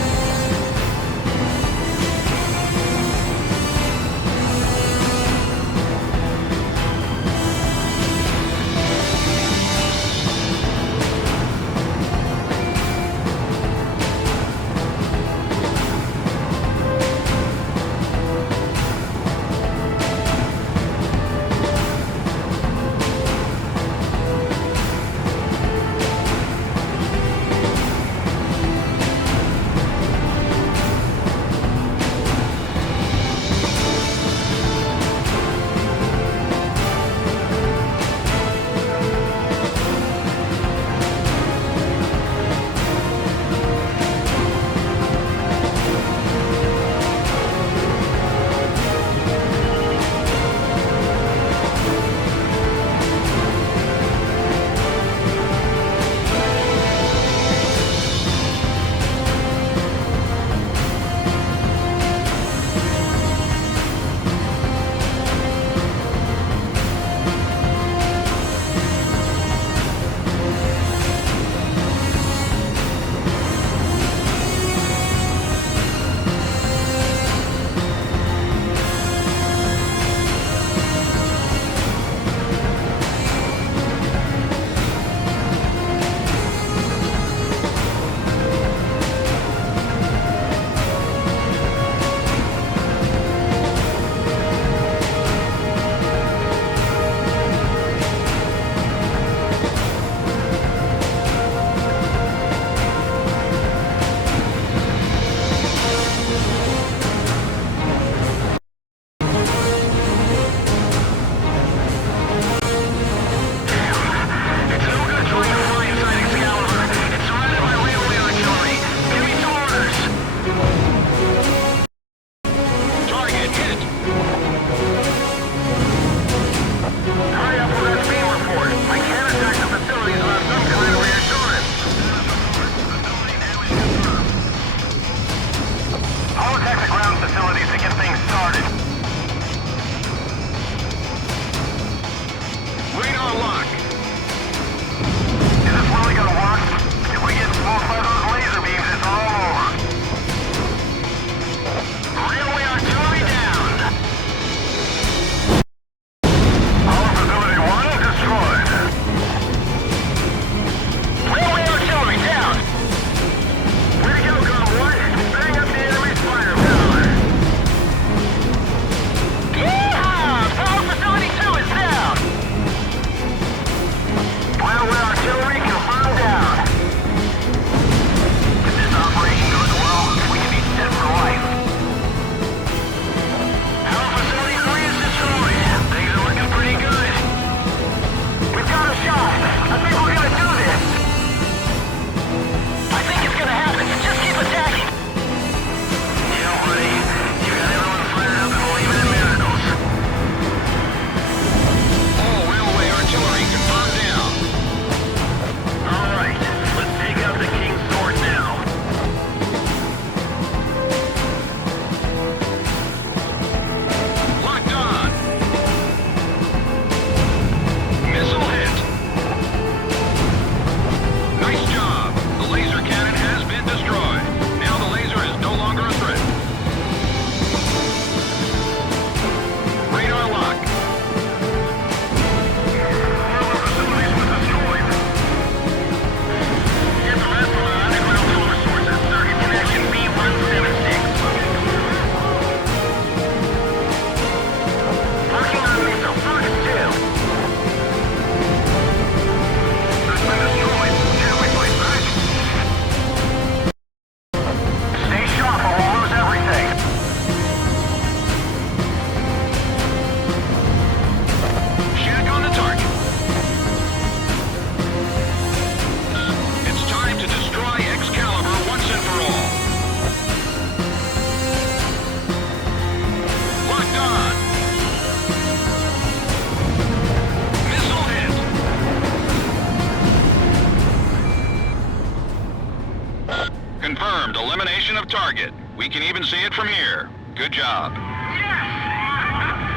Confirmed. Elimination of target. We can even see it from here. Good job. Yes!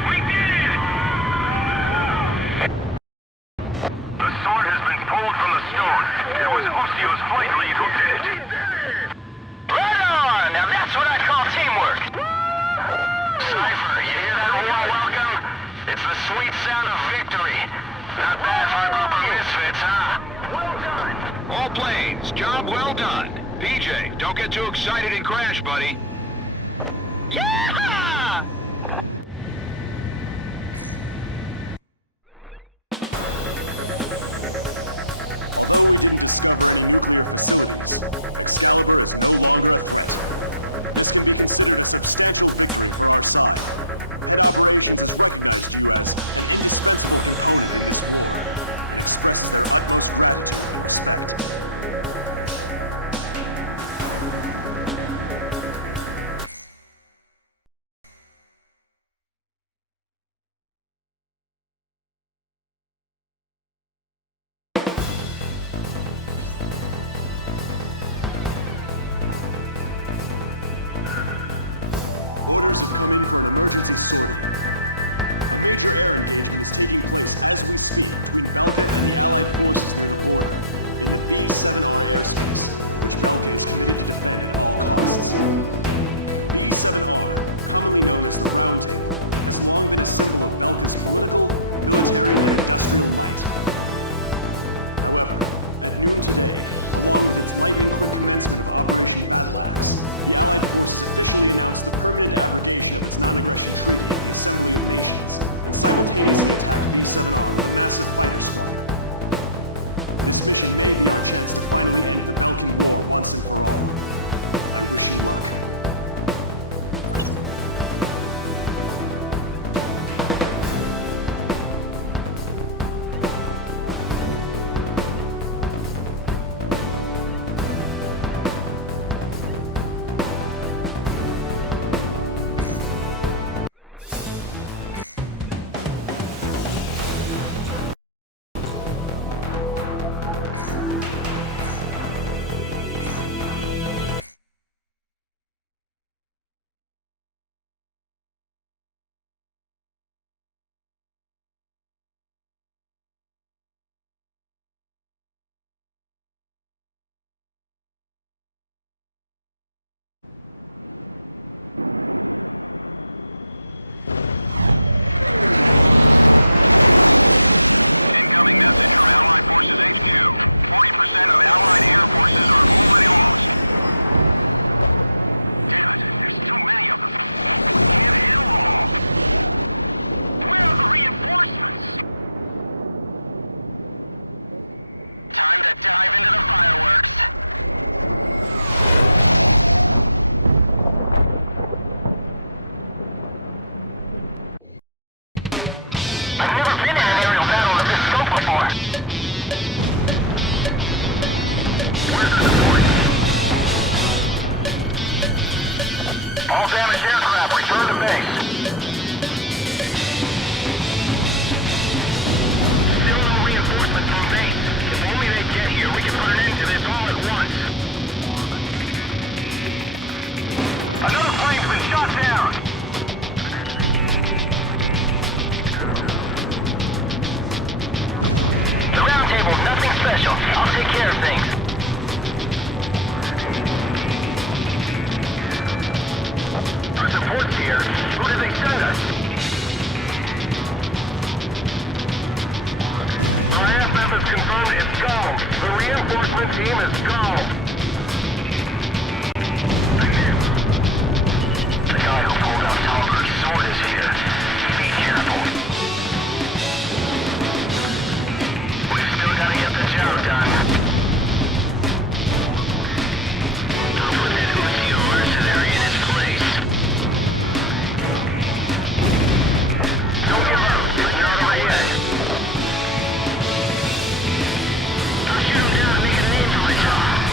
We did it! The sword has been pulled from the stone. It was Usio's flight lead who did it. Don't get too excited and crash, buddy. Yeah! All damaged aircraft, return to base. Still no reinforcements from base. If only they get here, we can put an end to this all at once. Another plane's been shot down. The round table, nothing special. I'll take care of things. Our support's here. Who did they send us? Our AFF has confirmed it's gone. The reinforcement team is gone. The guy who pulled out Talbert's sword is here. Be careful. We've still got to get the job done. I'll put that Uzi mercenary in his place. Don't give up. You're not over yet. I'll shoot him down and make a name for myself.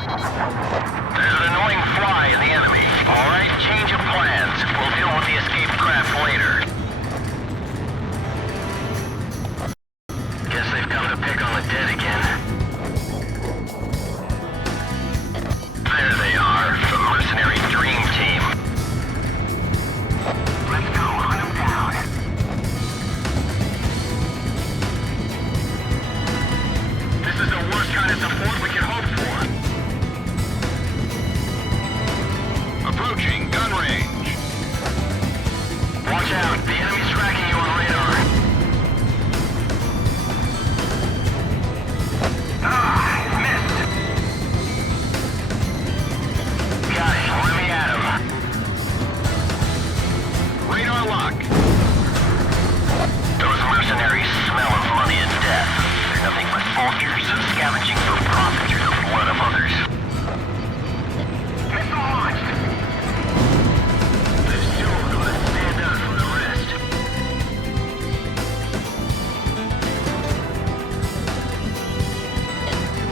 There's an annoying fly in the enemy. Alright, change of plans. We'll deal with the escaped craft later. Guess they've come to pick on the dead again. There they are, the mercenary dream team. Let's go, hunt them down. This is the worst kind of support we can hope for. Approaching gun range. Watch out, the enemy's tracking you on radar. Missed. Got it, let me at him. Radar lock. Those mercenaries smell of money and death. They're nothing but vultures, scavenging for profit through the blood of others. Missile launched! They're still gonna stand out from the rest.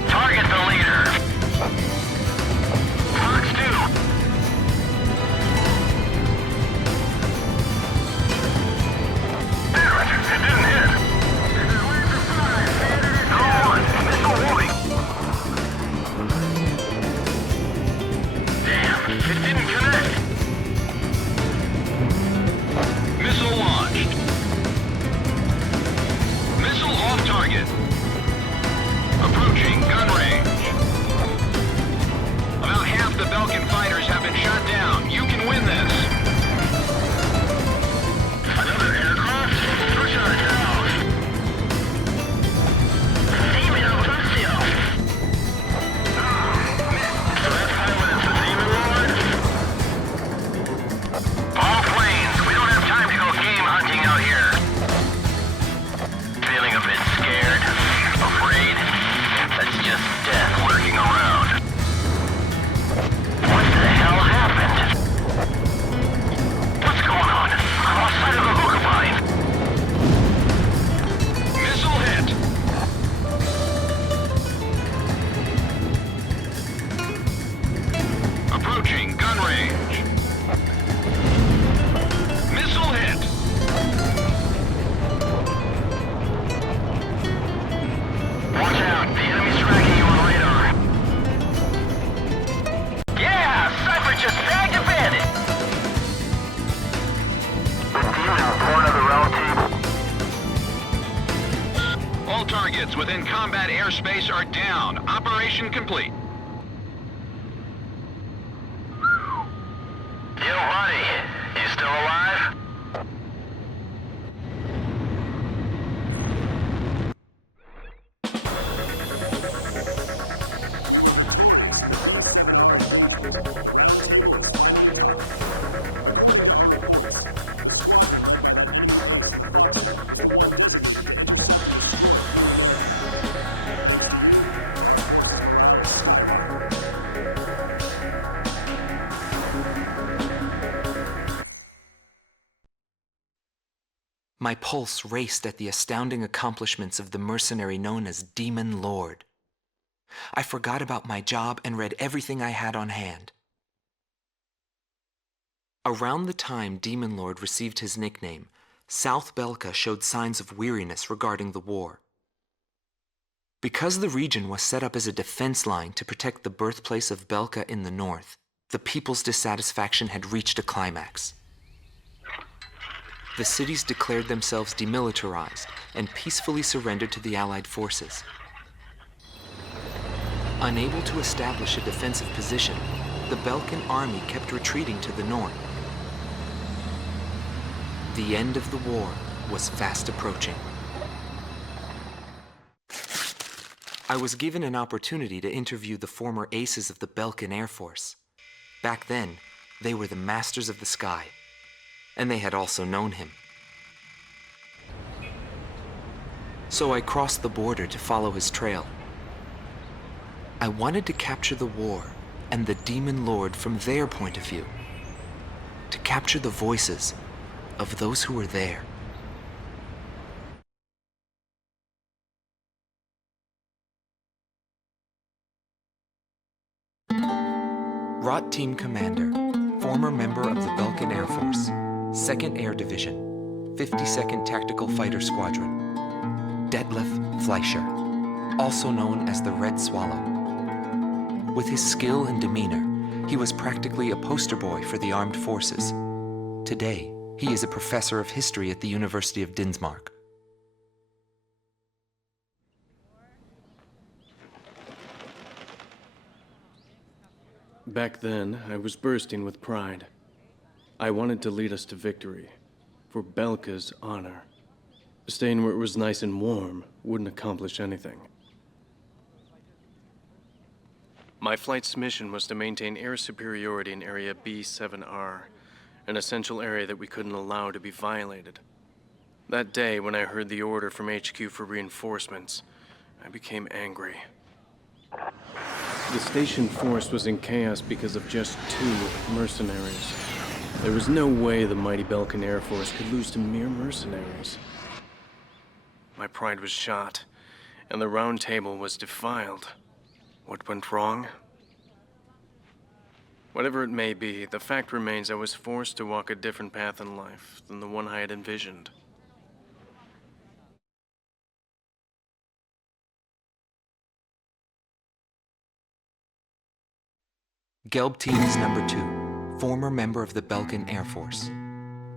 Target the leader! Fox 2! Damn it! It didn't hit! Come on! Missile warning! Damn! It didn't connect! Missile launched. Missile off target. Approaching gun range. About half the Belkan fighters have been shot down. You can win this. Another aircraft? Push our down! Demon of Bastion! So that pilot is the Demon Lord? All planes, we don't have time to go game hunting out here. Feeling a bit scared? Afraid? That's just death lurking around. What the hell happened? What's going on? I'm lost sight of the hooker line. Missile hit. Approaching gun range. Missile hit. Watch out, the enemy's tracking you on radar. Yeah, Cypher just bagged a bandit. The demon born of the realm team. All targets within combat airspace are down. Operation complete. Yo, buddy, you still alive? My pulse raced at the astounding accomplishments of the mercenary known as Demon Lord. I forgot about my job and read everything I had on hand. Around the time Demon Lord received his nickname, South Belka showed signs of weariness regarding the war. Because the region was set up as a defense line to protect the birthplace of Belka in the north, the people's dissatisfaction had reached a climax. The cities declared themselves demilitarized and peacefully surrendered to the Allied forces. Unable to establish a defensive position, the Belkan army kept retreating to the north. The end of the war was fast approaching. I was given an opportunity to interview the former aces of the Belkan Air Force. Back then, they were the masters of the sky, and they had also known him. So I crossed the border to follow his trail. I wanted to capture the war and the Demon Lord from their point of view, to capture the voices of those who were there. Rot Team Commander, former member of the Belkan Air Force, 2nd Air Division, 52nd Tactical Fighter Squadron, Detlef Fleischer, also known as the Red Swallow. With his skill and demeanor, he was practically a poster boy for the armed forces. Today, he is a professor of history at the University of Dinsmark. Back then, I was bursting with pride. I wanted to lead us to victory, for Belka's honor. Staying where it was nice and warm wouldn't accomplish anything. My flight's mission was to maintain air superiority in Area B7R, an essential area that we couldn't allow to be violated. That day, when I heard the order from HQ for reinforcements, I became angry. The station force was in chaos because of just 2 mercenaries. There was no way the mighty Belkan Air Force could lose to mere mercenaries. My pride was shot, and the round table was defiled. What went wrong? Whatever it may be, the fact remains I was forced to walk a different path in life than the one I had envisioned. Gelb Team is number 2, former member of the Belkan Air Force,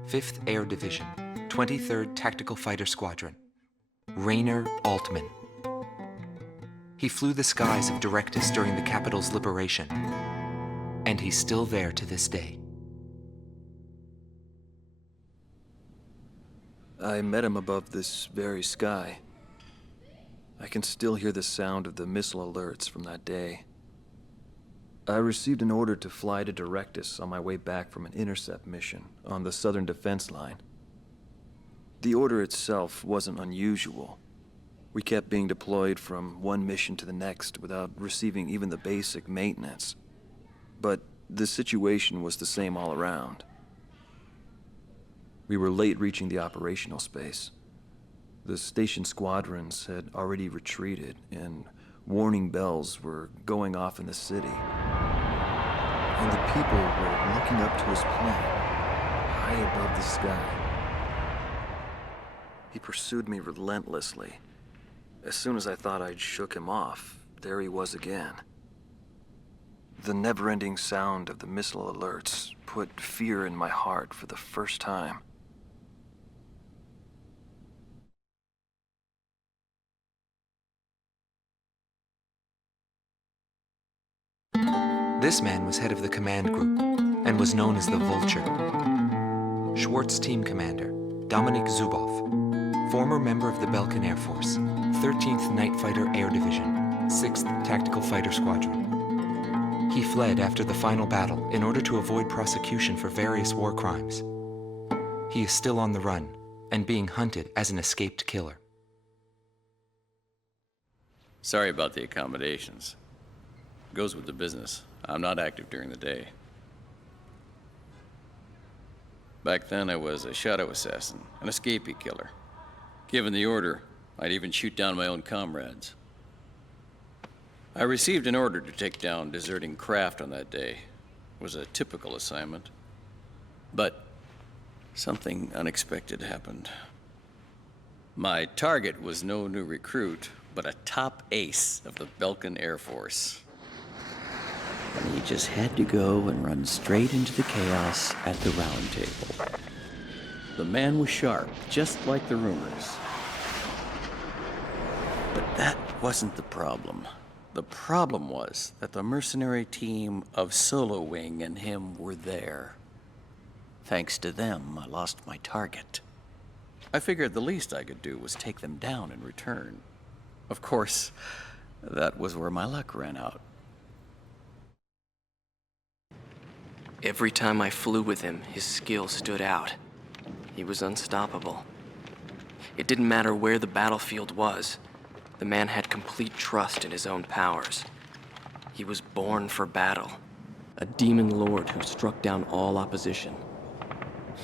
5th Air Division, 23rd Tactical Fighter Squadron, Rainer Altman. He flew the skies of Directus during the capital's liberation, and he's still there to this day. I met him above this very sky. I can still hear the sound of the missile alerts from that day. I received an order to fly to Directus on my way back from an intercept mission on the southern defense line. The order itself wasn't unusual. We kept being deployed from one mission to the next without receiving even the basic maintenance. But the situation was the same all around. We were late reaching the operational space. The station squadrons had already retreated, and warning bells were going off in the city. And the people were looking up to his plane, high above the sky. He pursued me relentlessly. As soon as I thought I'd shook him off, there he was again. The never-ending sound of the missile alerts put fear in my heart for the first time. This man was head of the command group and was known as the Vulture. Schwartz Team Commander, Dominik Zubov, former member of the Belkan Air Force, 13th Night Fighter Air Division, 6th Tactical Fighter Squadron. He fled after the final battle in order to avoid prosecution for various war crimes. He is still on the run and being hunted as an escaped killer. Sorry about the accommodations. Goes with the business. I'm not active during the day. Back then, I was a shadow assassin, an escapee killer. Given the order, I'd even shoot down my own comrades. I received an order to take down deserting craft on that day. It was a typical assignment. But something unexpected happened. My target was no new recruit, but a top ace of the Belkan Air Force. And he just had to go and run straight into the chaos at the round table. The man was sharp, just like the rumors. But that wasn't the problem. The problem was that the mercenary team of Solo Wing and him were there. Thanks to them, I lost my target. I figured the least I could do was take them down in return. Of course, that was where my luck ran out. Every time I flew with him, his skill stood out. He was unstoppable. It didn't matter where the battlefield was. The man had complete trust in his own powers. He was born for battle. A demon lord who struck down all opposition.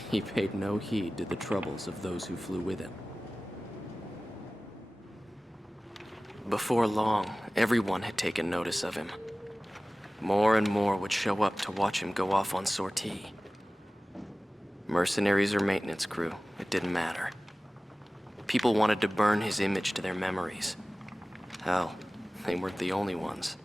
He paid no heed to the troubles of those who flew with him. Before long, everyone had taken notice of him. More and more would show up to watch him go off on sortie. Mercenaries or maintenance crew, it didn't matter. People wanted to burn his image to their memories. Hell, they weren't the only ones.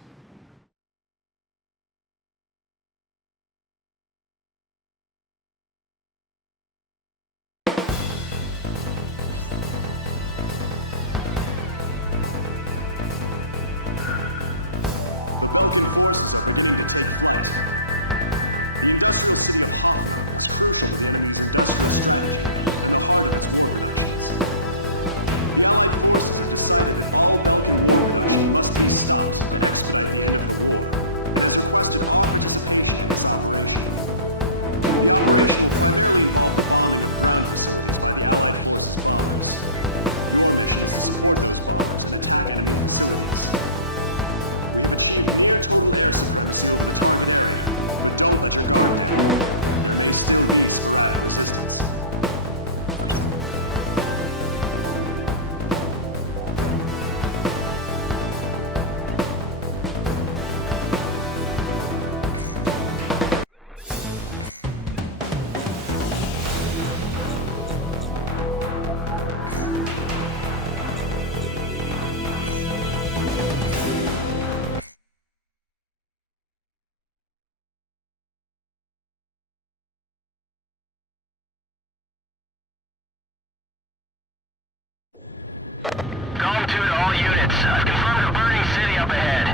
Gone to all units. I've confirmed a burning city up ahead.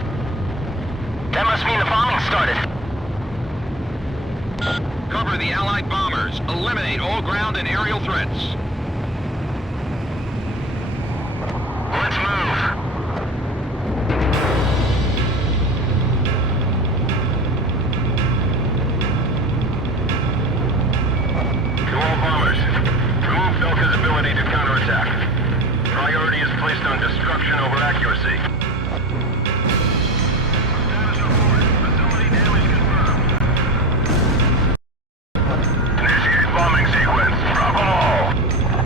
That must mean the bombing started. Cover the Allied bombers. Eliminate all ground and aerial threats. Let's move. To all bombers, remove Belka's ability to counterattack. Priority is placed on destruction over accuracy. Status report. Facility damage confirmed. Initiate bombing sequence. Drop them all.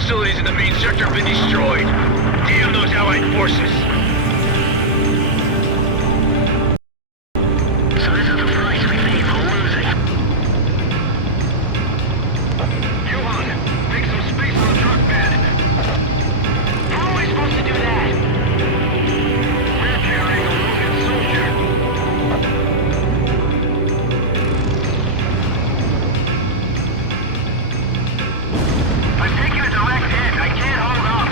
facilities in the main sector have been destroyed. Damn those Allied forces! So this is the price we pay for losing. Johan, make some space on the truck bed. How am I supposed to do that? We're carrying a wounded soldier. I'm taking a direct hit. I can't hold up.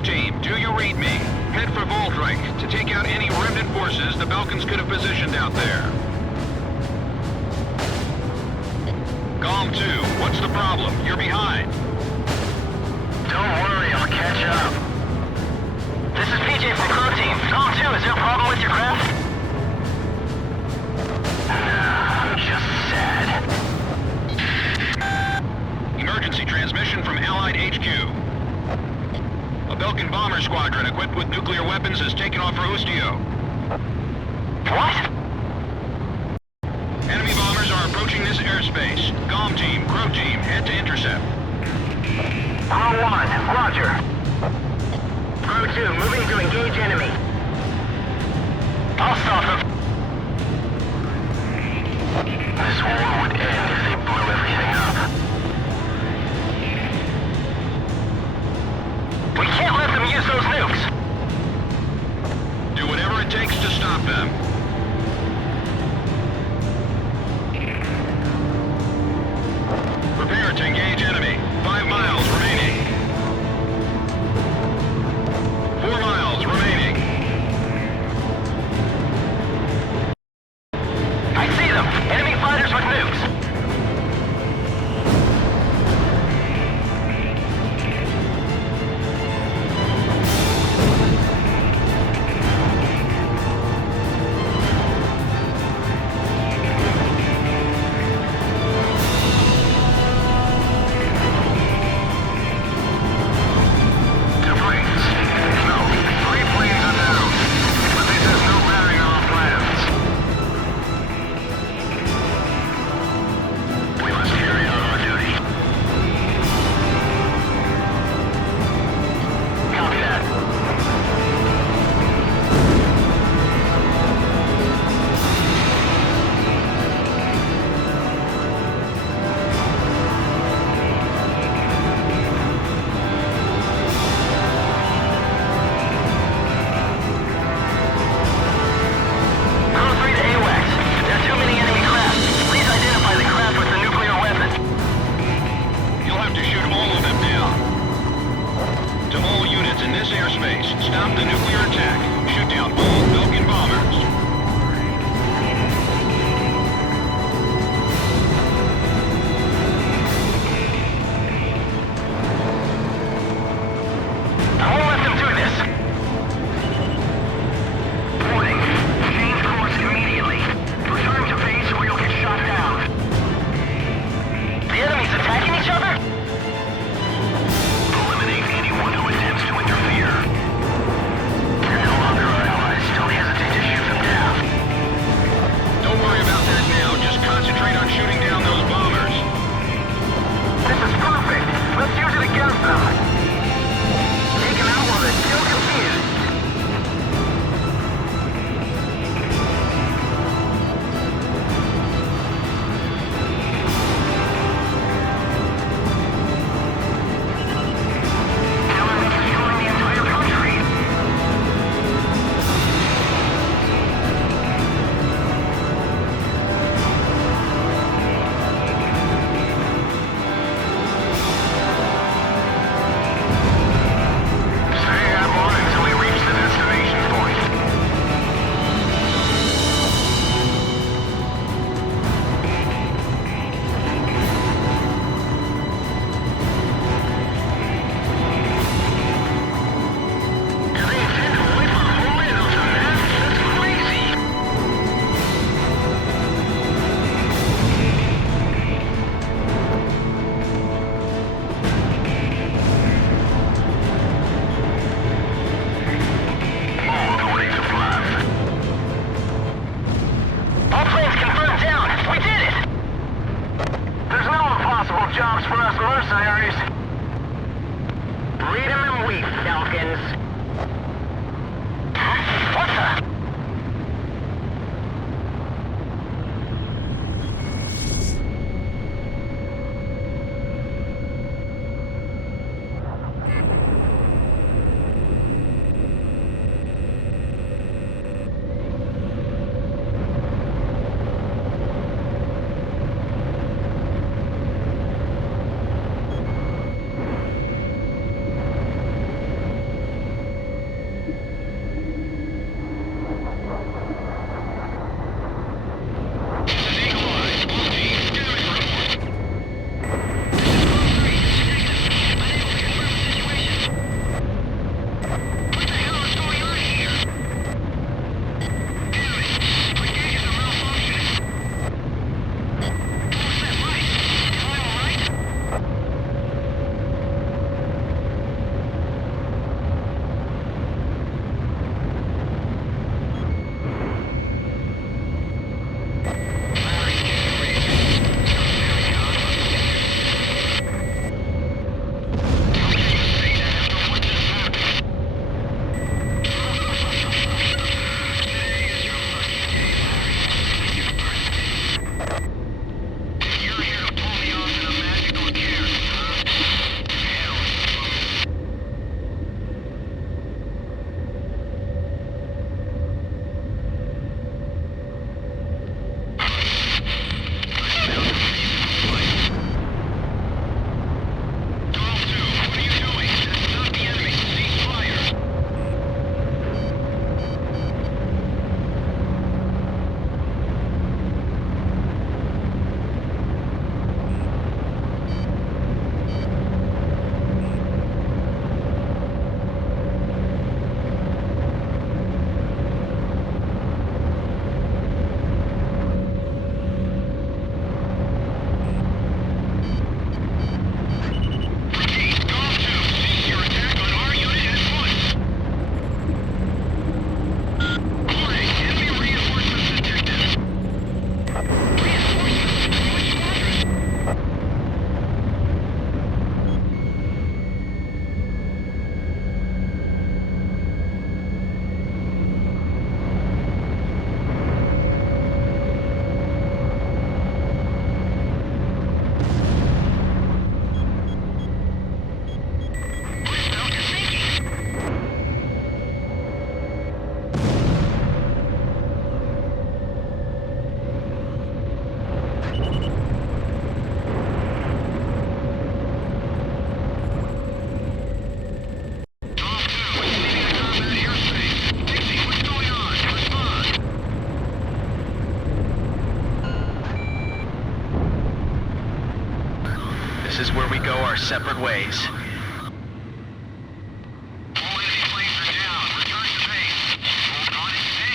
Crow Team, do you read me? Head for Voltrike to take out any remnant forces the Belkans could have positioned out there. Golem 2, what's the problem? You're behind. Don't worry, I'll catch up. This is PJ from Crow Team. Golem 2, is there a problem with your craft? I'm just sad. Emergency transmission from Allied HQ. A Belkan bomber squadron equipped with nuclear weapons has taken off for Ustio. What? Enemy bombers are approaching this airspace. Golem Team, Crow Team, head to intercept. Crow 1, roger. Crow 2, moving to engage enemy. I'll stop them. This war would end if they blew everything up. We can't let them use those nukes! Do whatever it takes to stop them. Prepare to engage enemy. 5 miles remaining. 4 miles remaining. I see them! Enemy fighters with nukes! This is where we go our separate ways. All enemy planes are down. Return to base. Hold on and stay.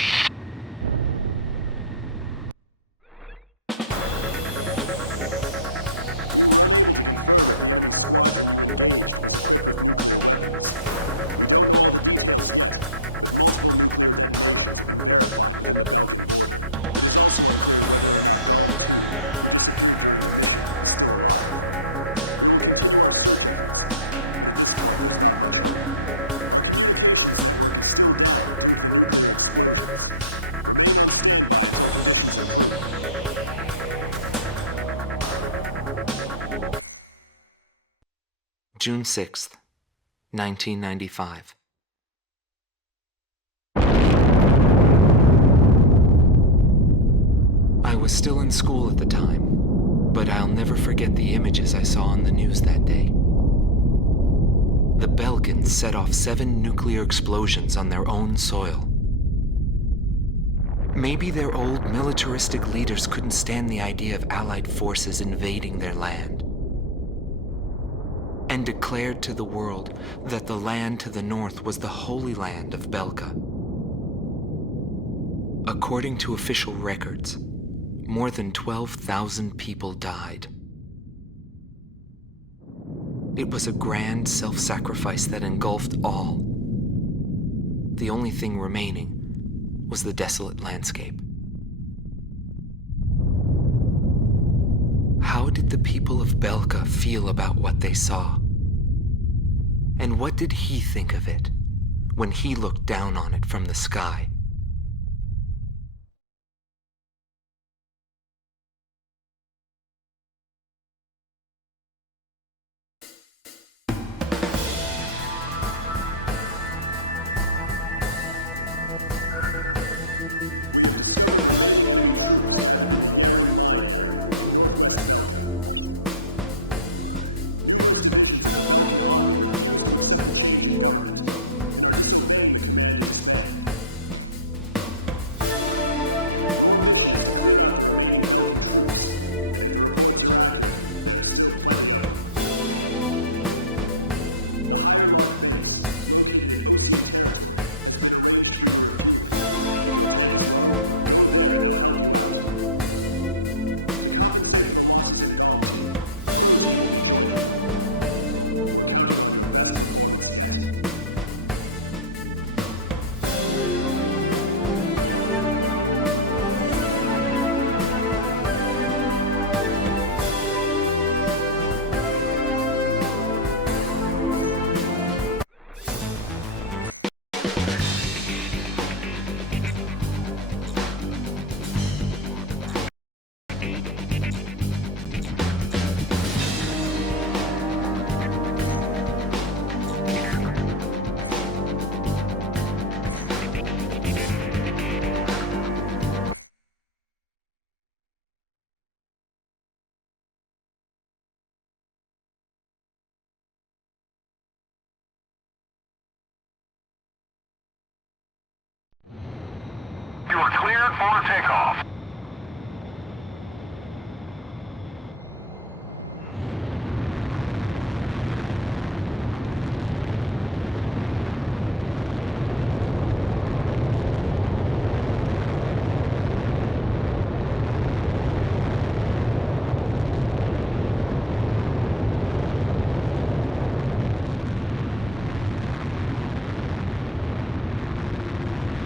June 6th, 1995. I was still in school at the time, but I'll never forget the images I saw on the news that day. The Belkan set off 7 nuclear explosions on their own soil. Maybe their old militaristic leaders couldn't stand the idea of Allied forces invading their land, and declared to the world that the land to the north was the Holy Land of Belka. According to official records, more than 12,000 people died. It was a grand self-sacrifice that engulfed all. The only thing remaining was the desolate landscape. How did the people of Belka feel about what they saw? And what did he think of it when he looked down on it from the sky? You are cleared for takeoff.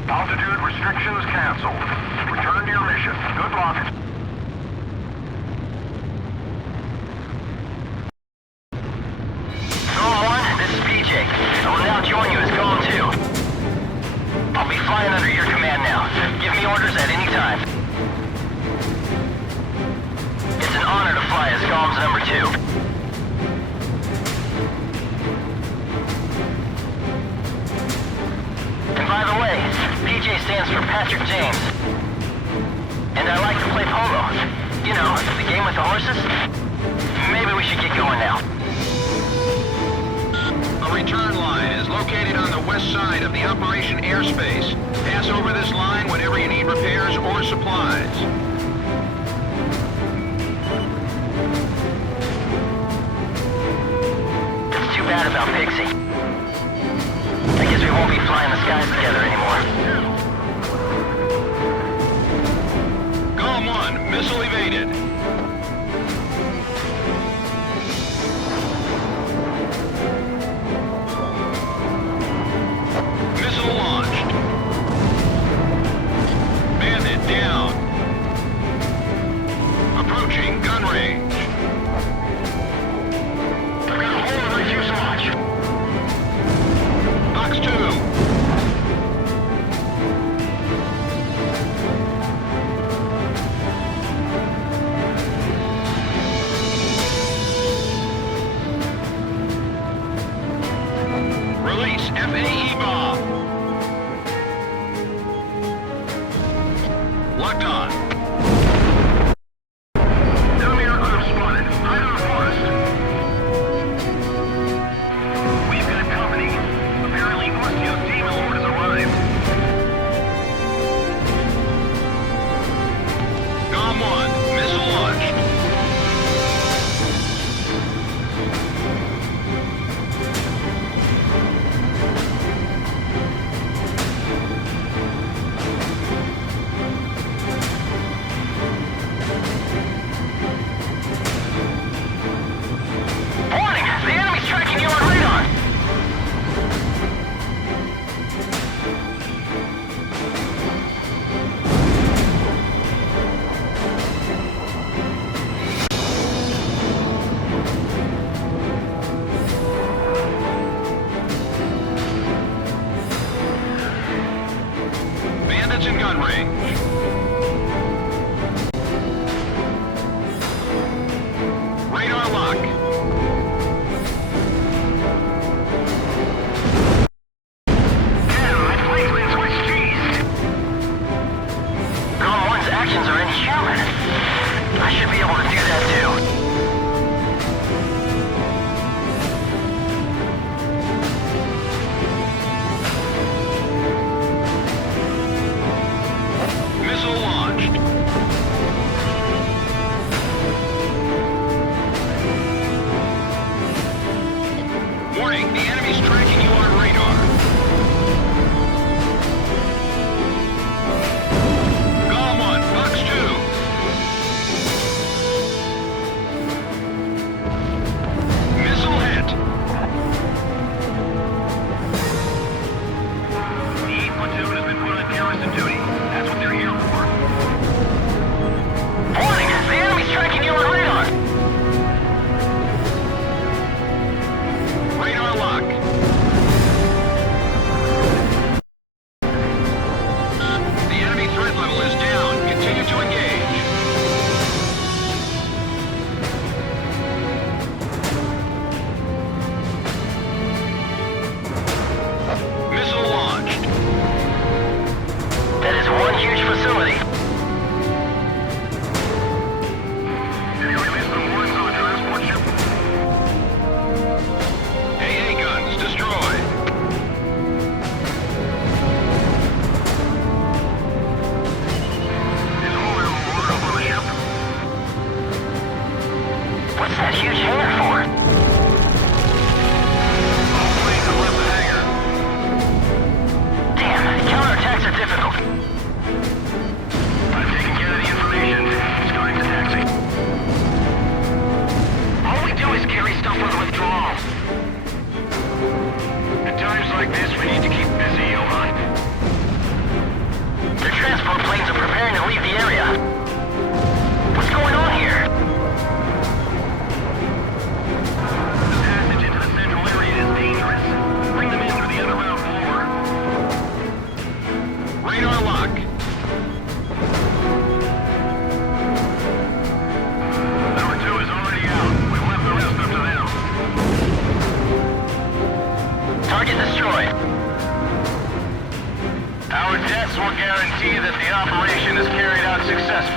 Altitude restrictions canceled. Return to your mission. Good luck. Zone 1, this is PJ. I will now join you as Golem 2. I'll be flying under your command now. Give me orders at any time. It's an honor to fly as Golem's number 2. And by the way, PJ stands for Patrick James. And I like to play polo. You know, the game with the horses. Maybe we should get going now. A return line is located on the west side of the operation airspace. Pass over this line whenever you need repairs or supplies. about Pixie. I guess we won't be flying the skies together anymore. Golem 1, missile evaded. Missile launched. Bandit down. Approaching gun range. I've got a hole in my fuselage. Box 2. Release FAE bomb. Locked on. Enemy aircraft spotted. Hide in the forest. We've got company. Apparently Bastion's demon lord has arrived. Golem 1, missile launched. Warning! The enemy's tracking you on radar! Bandits in gun range. Radar lock. Damn, my flank's been switched cheese. Golem 1's actions are inhuman. I should be able to do that too. Missile launched. Warning, the enemy's tracking you on radar. Golem 1, box 2. Missile hit. The 8th platoon has been put on garrison duty. That's what they're here for. Warning! The enemy's tracking you on radar! Radar lock. The enemy threat level is down. Continue to engage. Missile launched. That is one huge facility. Did he release the wards on the transport ship? AA guns destroyed. Is all ammo loaded up on the ship? What's that huge hangar for? All planes have left the hangar. Damn, counterattacks are difficult. I've taken care of the information. Starting the taxi. All we do is carry stuff for the withdrawal. At times like this, we need to keep busy, Johan. The transport planes are preparing to leave the area. What's going on here? The passage into the central area is dangerous. Bring them in through the underground floor. Radar lock. Number 2 is already out. We've left the rest up to them. Target destroyed. Our tests will guarantee that the operation is carried out successfully.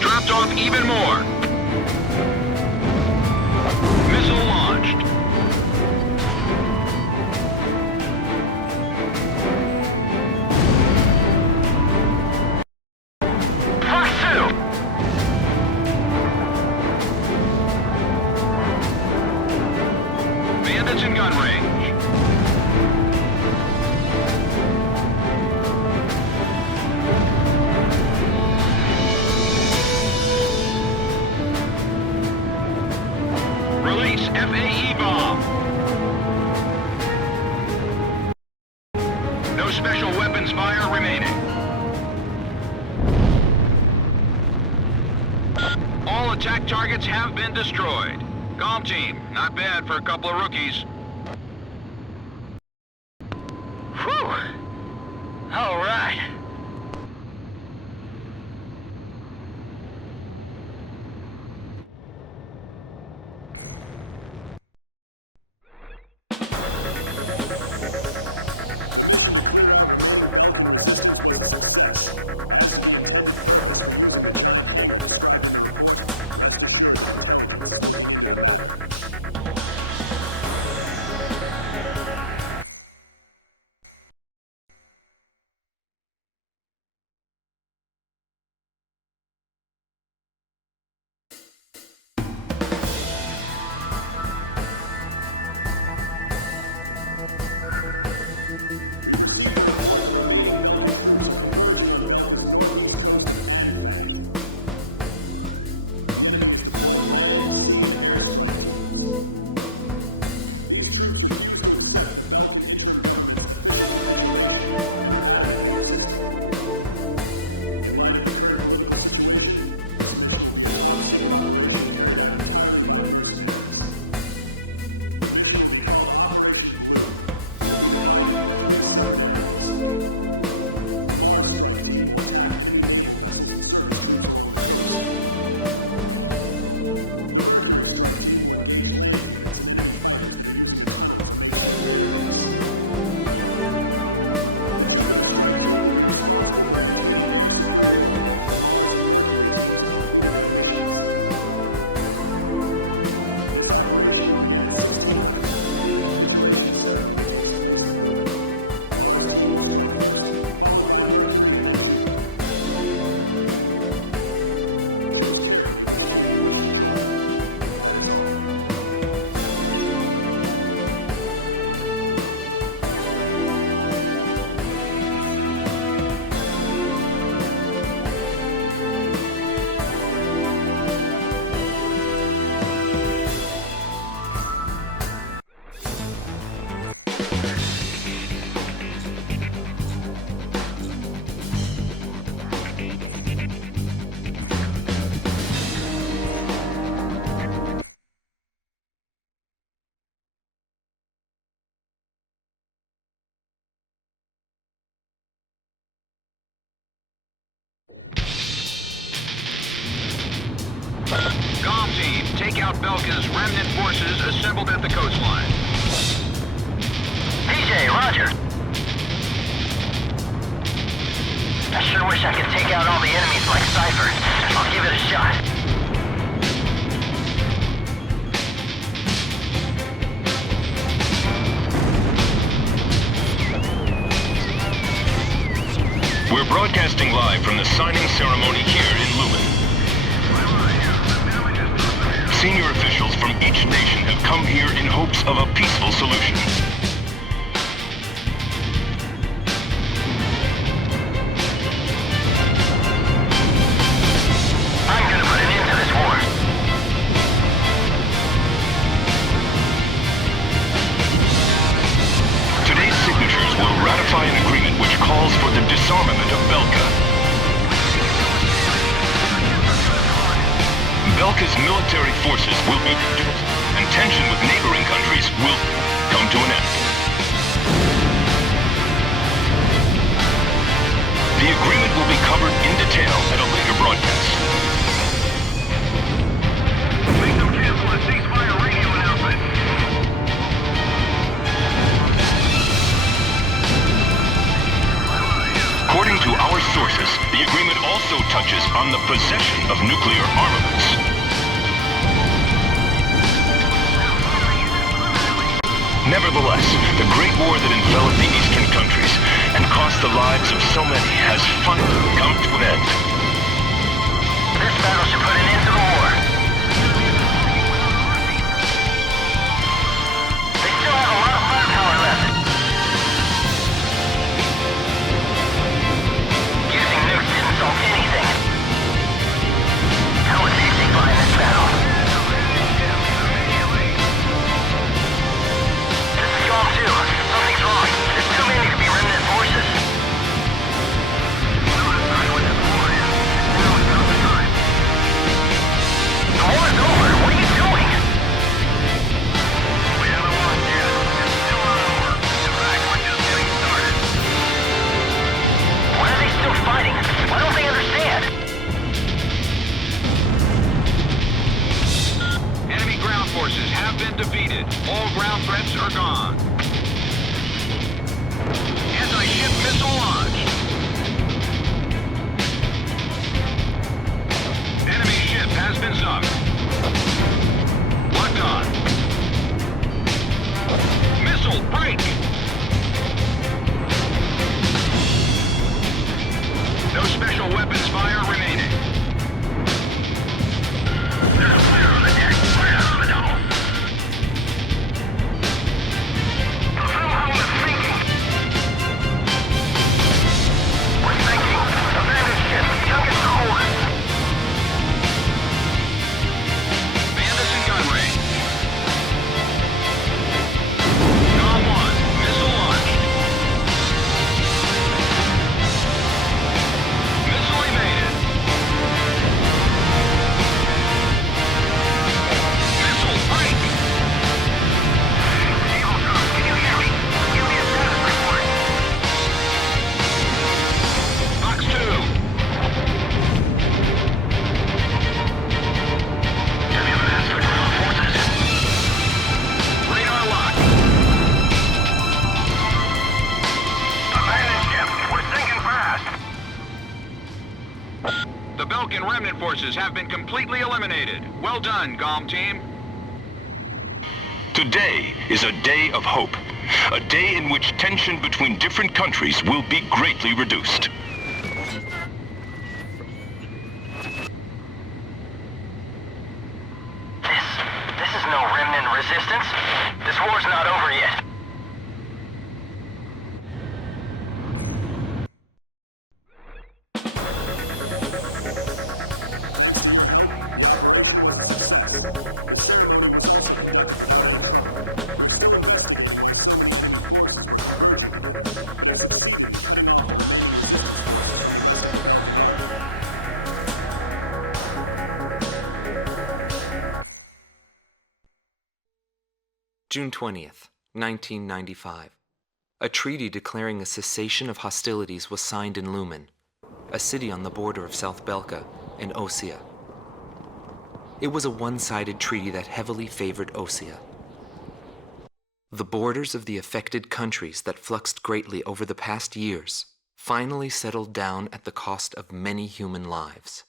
dropped off even more. Missile launched. Bandits in gun range. Release FAE bomb. No special weapons fire remaining. All attack targets have been destroyed. Calm team, not bad for a couple of rookies. Whew! All right. Comm team, take out Belkan's remnant forces assembled at the coastline. PJ, roger. I sure wish I could take out all the enemies like Cypher. I'll give it a shot. We're broadcasting live from the signing ceremony here in Lumen. Senior officials from each nation have come here in hopes of a peaceful solution. I'm gonna put an end to this war. Today's signatures will ratify an agreement which calls for the disarmament of Belka. Belka's military forces will be reduced, and tension with neighboring countries will come to an end. The agreement will be covered in detail at a later broadcast. Make them cancel a ceasefire radio announcement. According to our sources, the agreement also touches on the possession of nuclear nuclear armaments. Nevertheless, the Great War that enveloped the eastern countries and cost the lives of so many has finally come to an end. This battle should put an end to the war. They still have a lot of firepower left. Using nukes didn't solve anything. How would they survive this battle? This is Golem 2. Something's wrong. There's too many to be remnant forces. The war's over. What are you doing? We haven't won yet. It's still not over. In fact, we're just getting started. Why are they still fighting? Why don't they understand? Enemy ground forces have been defeated. All ground threats are gone. Anti-ship missile launched. Enemy ship has been sunk. Locked on. Missile break. No special weapons fire remaining. There's a fire on the deck. Right out of the dome. The Wilhelm is sinking. We're sinking. Abandoned ship. Youngest core. Bandits in gun range. Dom 1, missile launched. Missile evaded. Missile break. Eagle Drum, can you hear me? Give me a status report. Box 2. Give me the master ground forces. Radar locked. Abandoned ship. We're sinking fast. The Belkan remnant forces have been completely eliminated. Well done, Golem team. Today is a day of hope. A day in which tension between different countries will be greatly reduced. This is no remnant resistance. This war's not over yet. June 20th, 1995. A treaty declaring a cessation of hostilities was signed in Lumen, a city on the border of South Belka and Osea. It was a one-sided treaty that heavily favored Osea. The borders of the affected countries that fluxed greatly over the past years finally settled down at the cost of many human lives.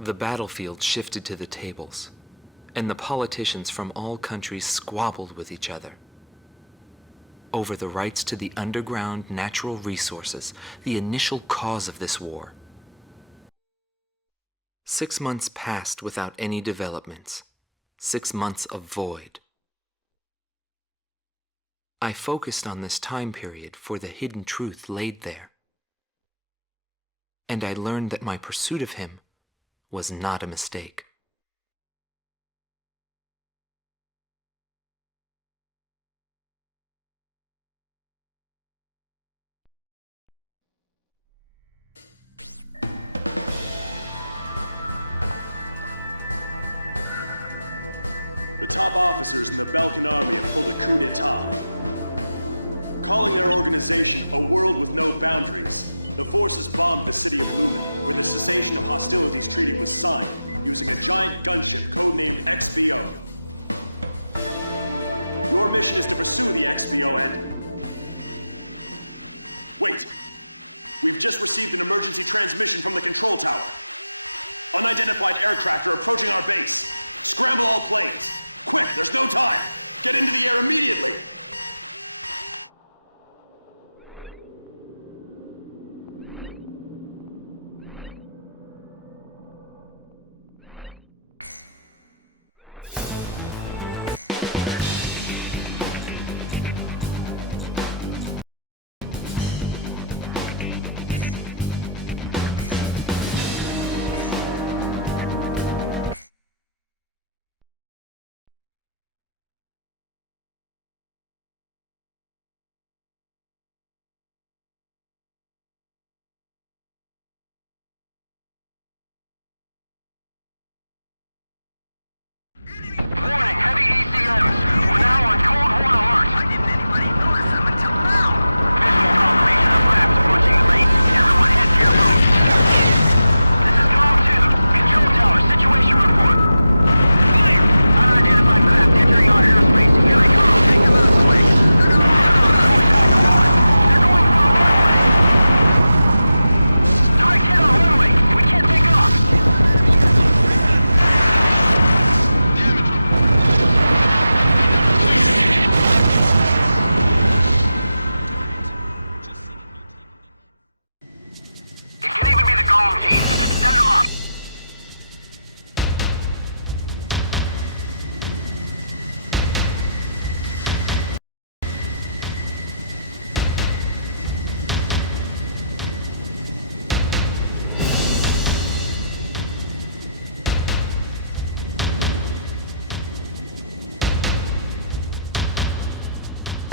The battlefield shifted to the tables, and the politicians from all countries squabbled with each other over the rights to the underground natural resources, the initial cause of this war. 6 months passed without any developments, 6 months of void. I focused on this time period for the hidden truth laid there, and I learned that my pursuit of him was not a mistake. Officers of the Belkan calling their organization a world with no boundaries. The forces bombed the city with a cessation of hostilities treaty was signed using a giant gunship codenamed XBO. Your mission is to pursue the XBO ending. Wait. We've just received an emergency transmission from the control tower. Unidentified aircraft are approaching our base. Scramble all planes. Quick, there's no time. Get into the air immediately.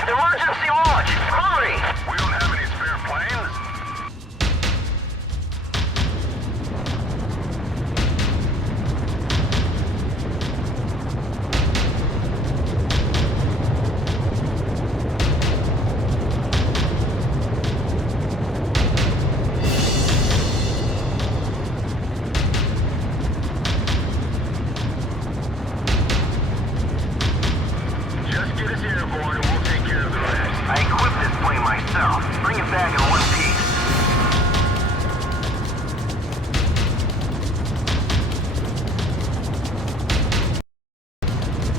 Emergency launch! Hurry! We don't have any spare planes. Just get us airborne and we'll take care of the rest. I equipped this plane myself. Bring it back in one piece.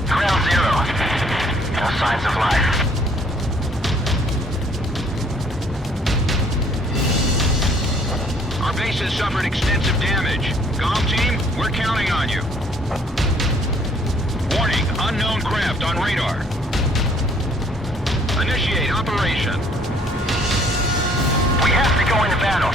Ground zero. No signs of life. Our base has suffered extensive damage. Comm team, we're counting on you. Warning, unknown craft on radar. Initiate operation. We have to go into battle.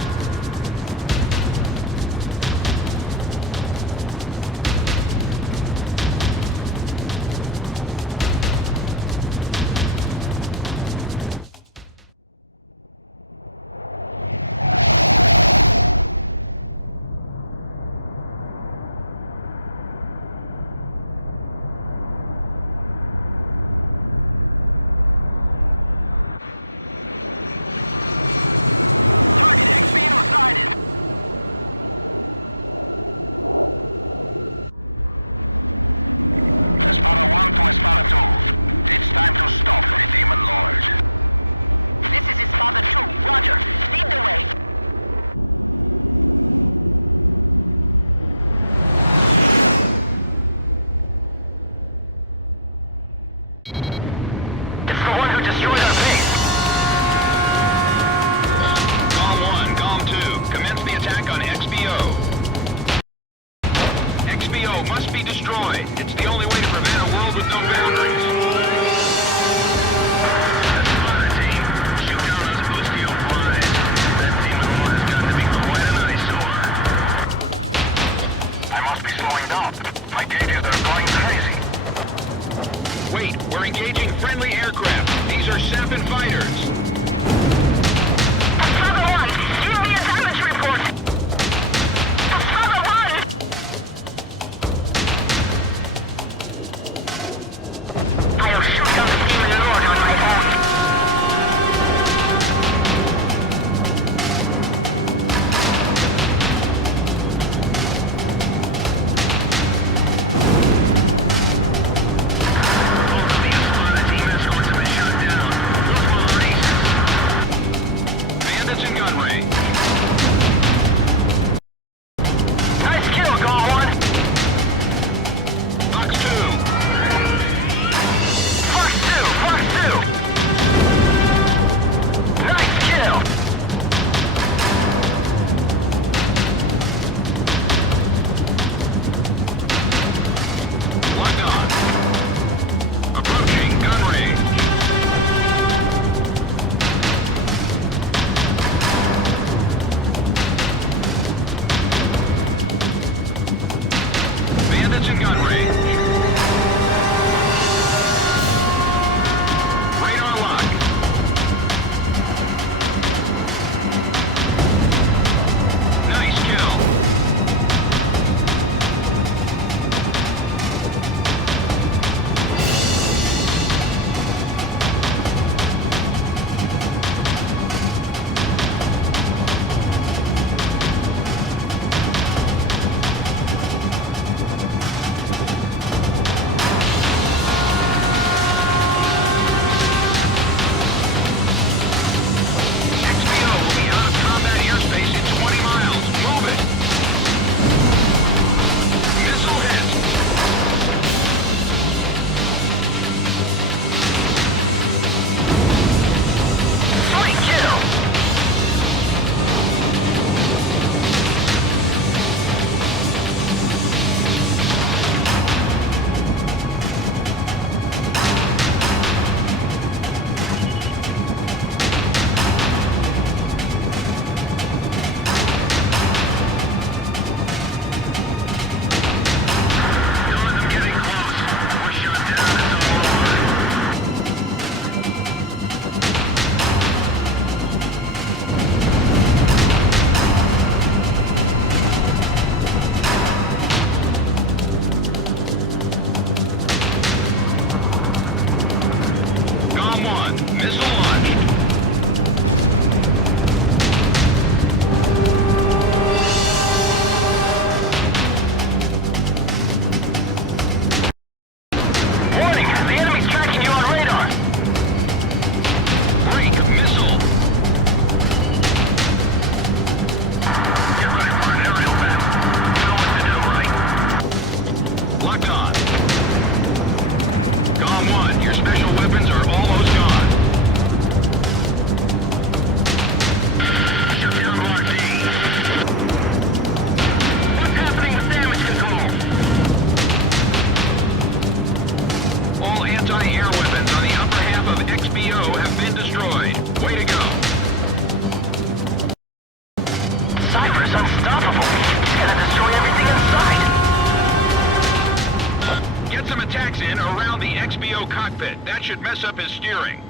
XBO cockpit. That should mess up his steering.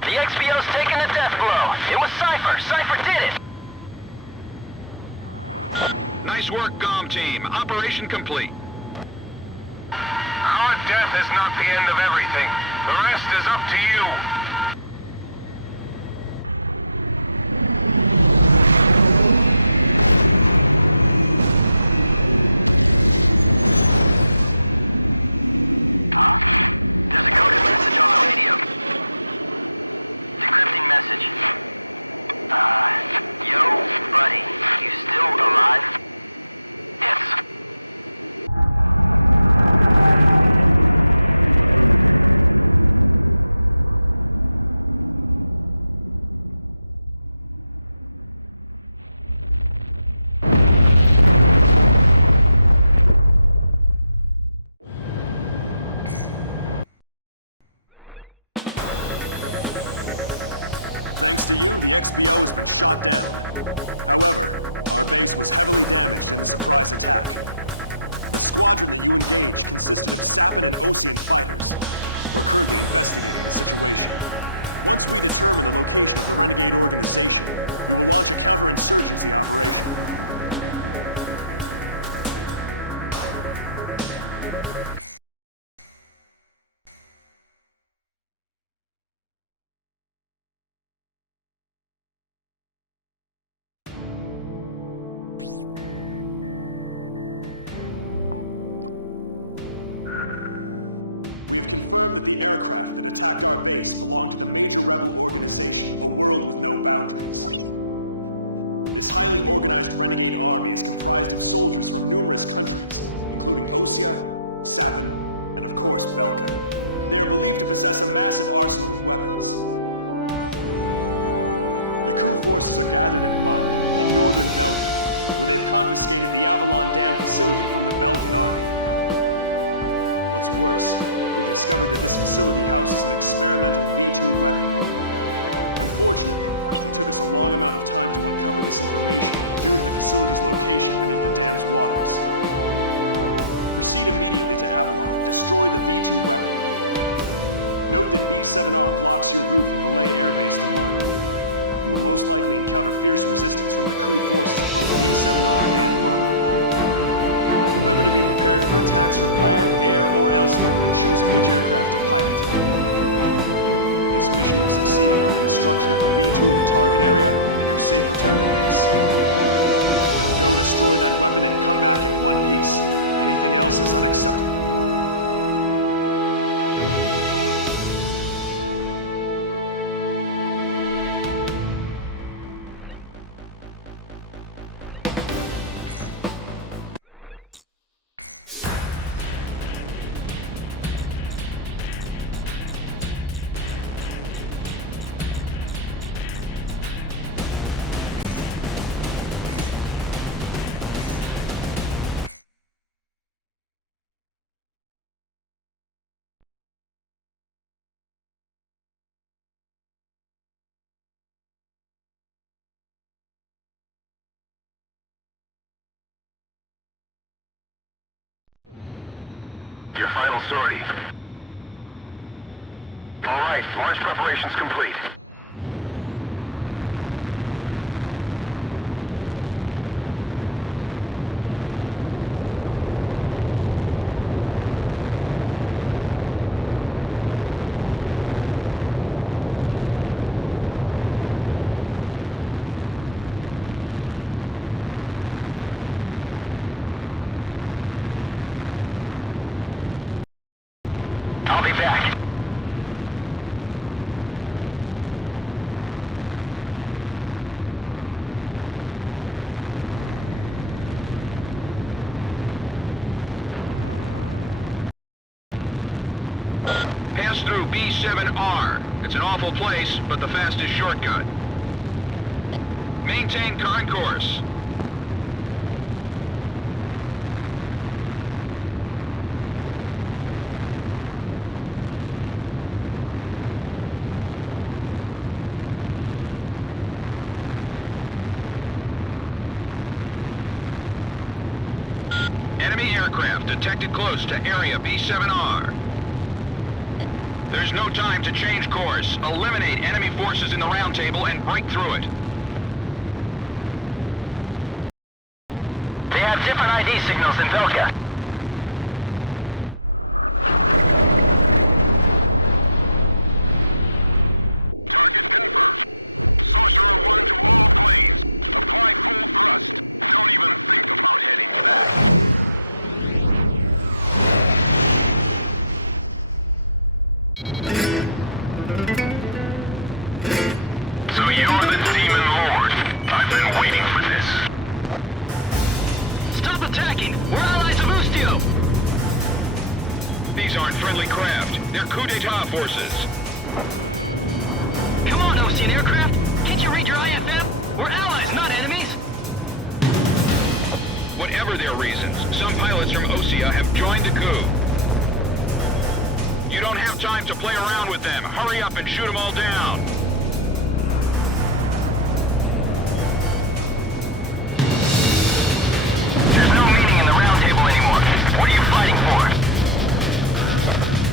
The XBO's taking a death blow. It was Cypher. Cypher did it. Nice work, GOM team. Operation complete. Our death is not the end of everything. The rest is up to you. Your final sortie. All right, launch preparations complete. I'll be back. Pass through B7R. It's an awful place, but the fastest shortcut. Maintain current course. Enemy aircraft detected close to Area B7R. There's no time to change course. Eliminate enemy forces in the round table and break through it. They have different ID signals in Belkan. So you're the Demon Lord. I've been waiting for this. Stop attacking! We're allies of Ustio! These aren't friendly craft. They're coup d'etat forces. Come on, Ocean aircraft! Can't you read your IFM? We're allies, not enemies! Whatever their reasons, some pilots from Osea have joined the coup. You don't have time to play around with them. Hurry up and shoot them all down. There's no meaning in the round table anymore. What are you fighting for?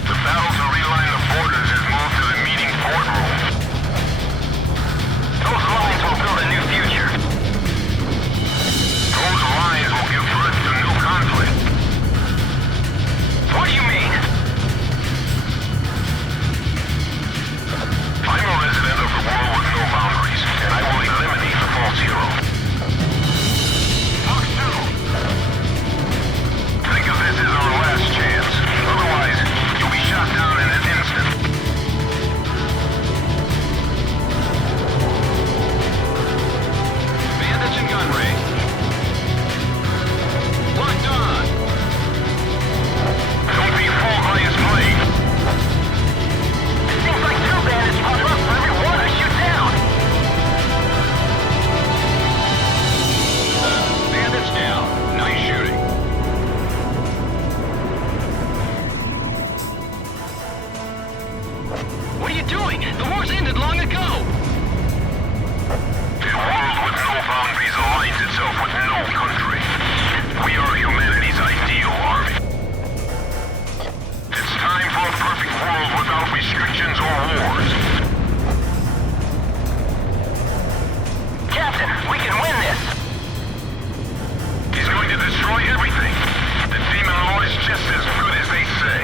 The battle to realign the borders has moved to the meeting boardroom. Those lines will build a new future. Those lines will give birth to new conflict. What do you mean? I'm a resident of the world with no boundaries, and I will eliminate the false hero. Fox 2! Think of this as our last chance. Otherwise, you'll be shot down in an instant. Bandits in gun range. Locked on. Don't be fooled by his blade. It seems like two bandits pop up for every one I shoot down! Bandits down. Nice shooting. What are you doing? The war's ended long ago! A world with no boundaries aligns itself with no country. We are humanity's ideal army. It's time for a perfect world without restrictions or wars. Captain, we can win this! He's going to destroy everything. The Demon Lord is just as good as they say.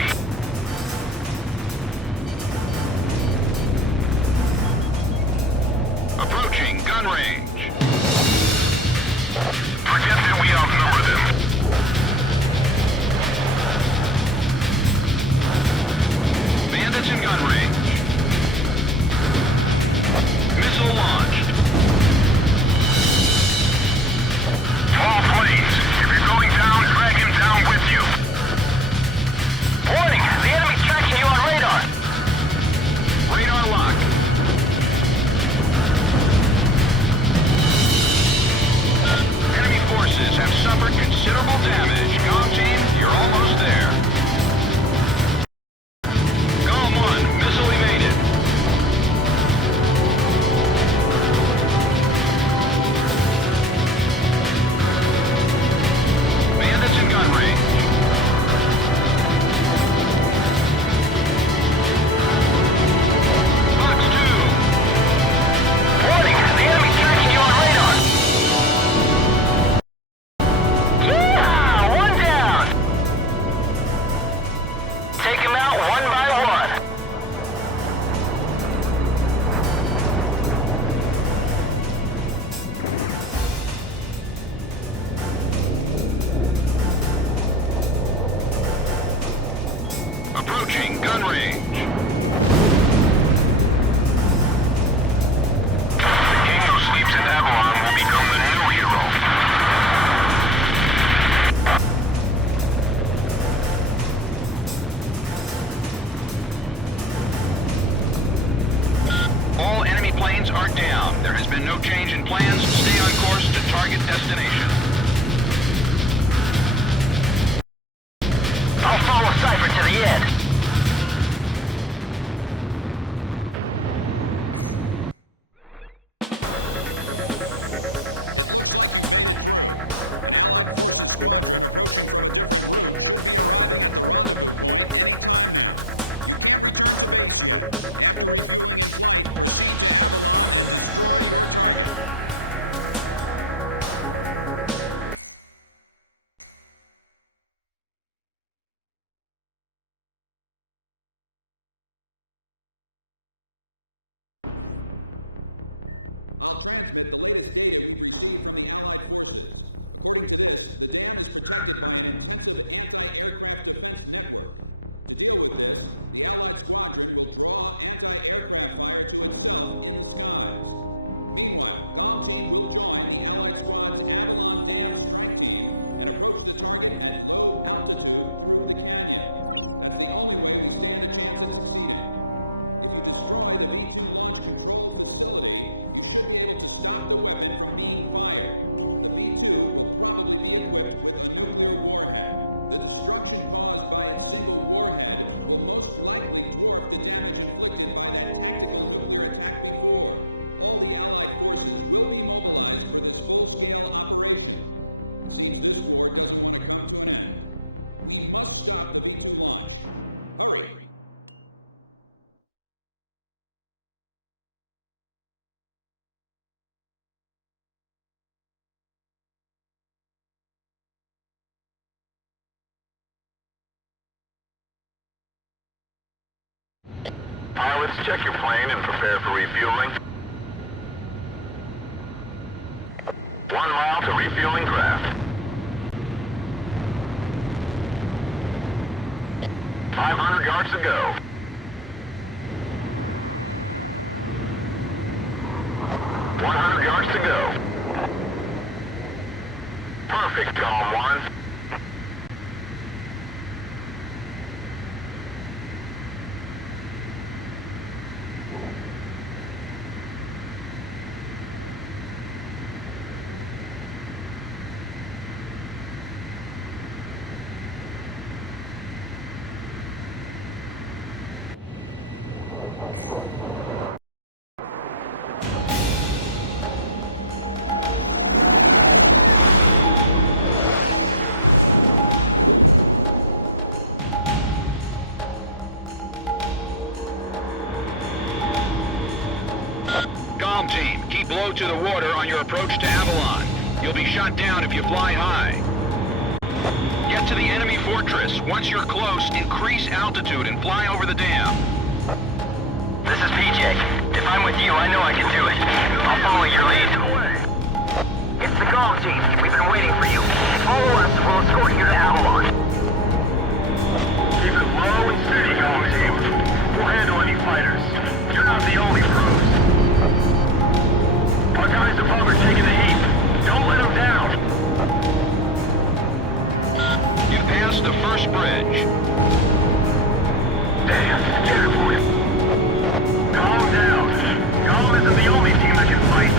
Approaching gun range. Forget that we outnumber them. Bandits in gun range. Missile launched. All planes, if you're going down, drag him down with you. Warning! The enemy's tracking you on radar! Radar lock. Enemy forces have suffered considerable damage. Comm team, you're almost there. Golem 1, missile evaded. Bandits in gun range. Fox 2. Warning! The enemy's tracking you on radar! Yeah! One down! Take him out one by one. Approaching gun range. The king who sleeps in Avalon will become the new hero. All enemy planes are down. There has been no change in plans. Stay on course to target destination. I'll follow Cypher to the end. massive anti-aircraft defense network. To deal with this, the Allied squadron will draw anti-aircraft fire to itself in the skies. Meanwhile, Golf Team will join the Allied squad's Avalon Dam strike team and approach the target at low altitude through the canyon. That's the only way we stand a chance at succeeding. If you destroy the V-2 launch control facility, you should be able to stop the weapon from being fired. The V-2 will probably be equipped with a nuclear warhead. The destruction caused by a single warhead will most likely dwarf the damage inflicted by that tactical nuclear attack before. All the Allied forces will be mobilized for this full-scale operation. Seems this war doesn't want to come to an end. We must stop the V-2 launch. Hurry! Pilots, check your plane and prepare for refueling. 1 mile to refueling craft. 500 yards to go. 100 yards to go. Perfect, Calm 1. Team, keep low to the water on your approach to Avalon. You'll be shot down if you fly high. Get to the enemy fortress. Once you're close, increase altitude and fly over the dam. This is PJ. If I'm with you, I know I can do it. I'll follow your lead. It's the Golf Team. We've been waiting for you. Follow us. We'll escort you to Avalon. Keep it low and steady, Golf Team. We'll handle any fighters. You're not the only pros. Our guys above are taking the heat. Don't let them down. You passed the first bridge. Damn, scared for him. Calm down. Calm isn't the only team that can fight.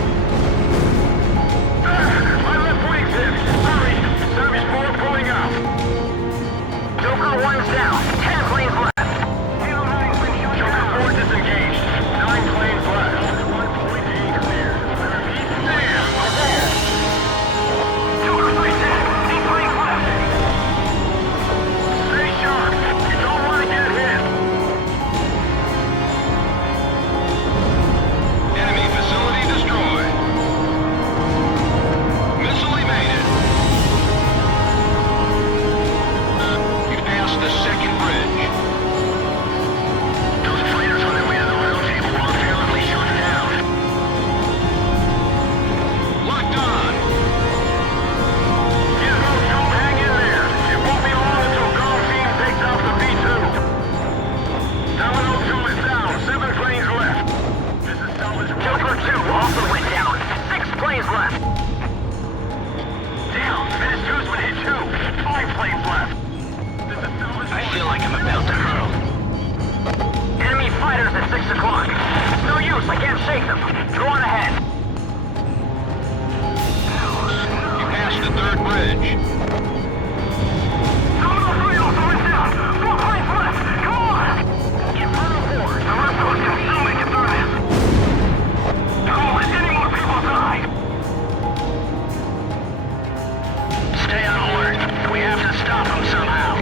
My left wing's hit. Hurry. Savage 4 pulling out. Joker 1's down. 10 planes left. Joker 4 disengaged. 9 planes left. 1 point A clear. Damn, a wall. Joker 3's dead. 8 planes left. Stay sharp. You don't want to get hit. Enemy facility destroyed. Missile evaded. You passed the second bridge. Those fighters on their way to the round table were apparently shot down. Locked on. Gizmo, don't hang in there. It won't be long until Golf Team takes out the V-2. Talon 2 is down. 7 planes left. This is salvage 1. Joker 2 also went down. 6 planes left. Down. Menace 2's been hit too. 5 planes left. This is salvage 1. I feel like I'm about to hurl. Enemy fighters at 6 o'clock. It's no use. I can't shake them. Go on ahead. You passed the third bridge. Terminal 3 also went down. 4 planes left. Come on. Inferno 4. The rest of us can still make it through this. Don't let any more people die. Stay on alert. We have to stop them somehow.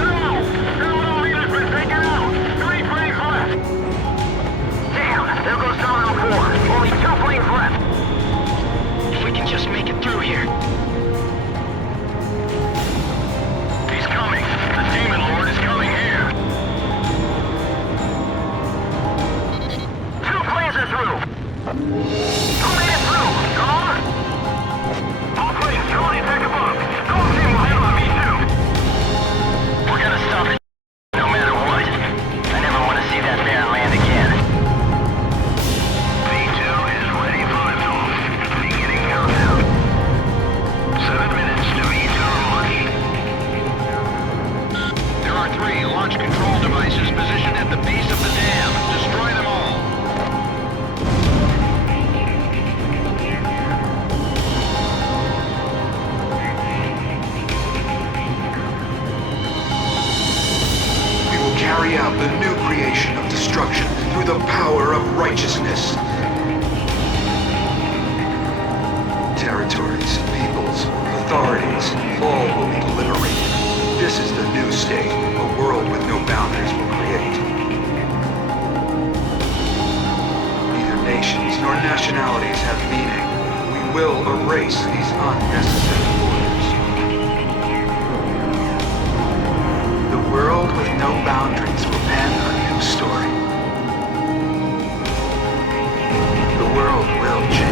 No! Terminal leader's been taken out. 3 planes left. Damn. There goes Terminal 4. Only 2 planes left. If we can just make it through here. minorities, all will be liberated. This is the new state, a world with no boundaries will create. Neither nations nor nationalities have meaning. We will erase these unnecessary borders. The world with no boundaries will pen a new story. The world will change.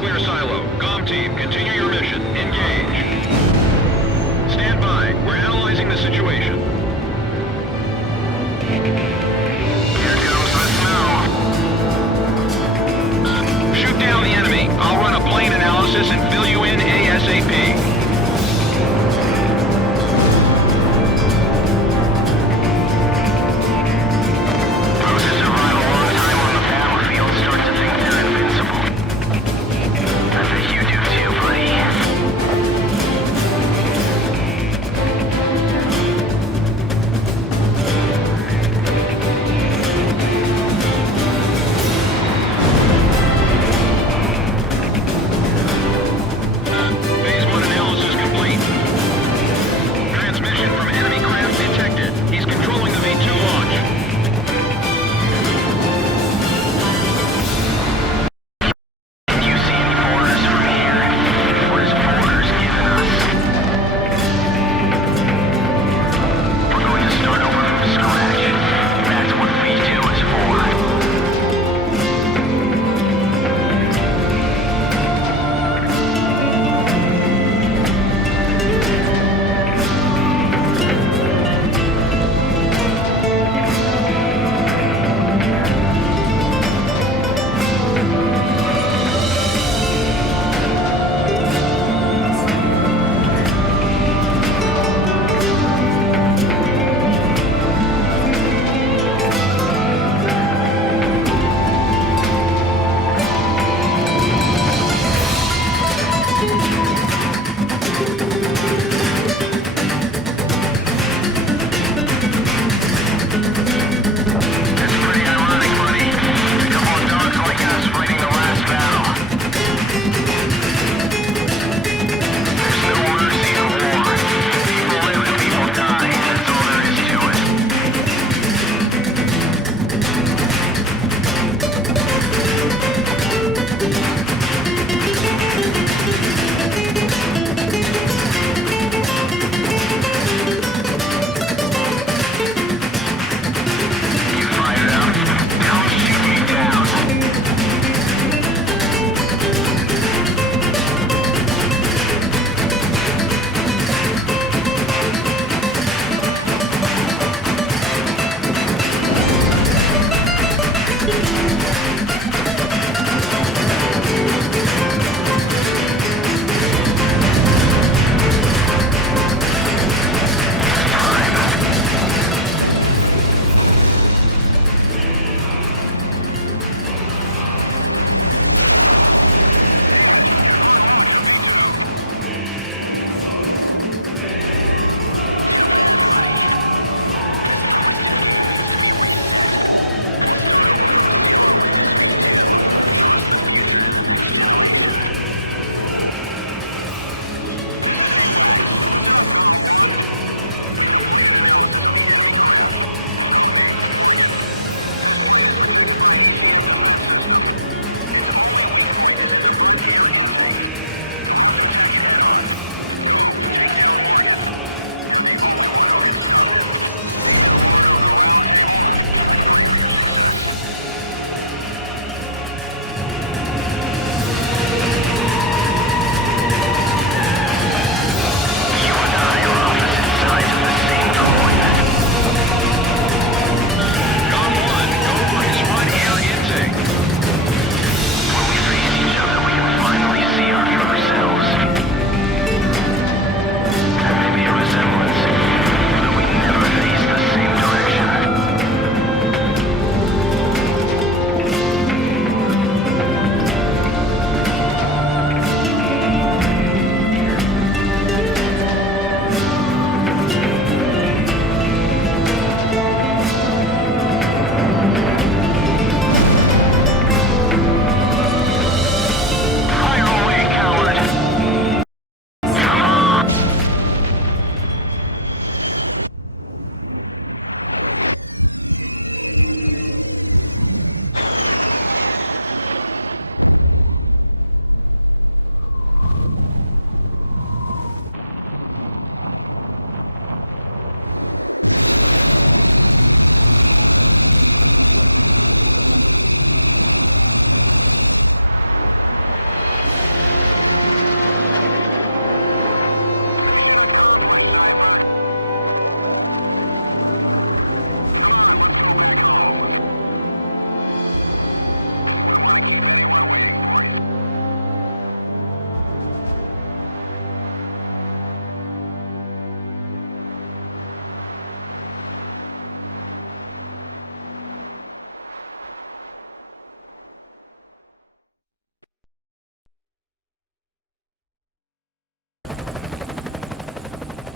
clear silo. Comm team, continue your mission. Engage. Stand by. We're analyzing the situation. Here comes the snow. Shoot down the enemy. I'll run a plane analysis and fill you in ASAP. Those who survive a long time on the battlefield start to think they're invincible. I bet you do too, buddy.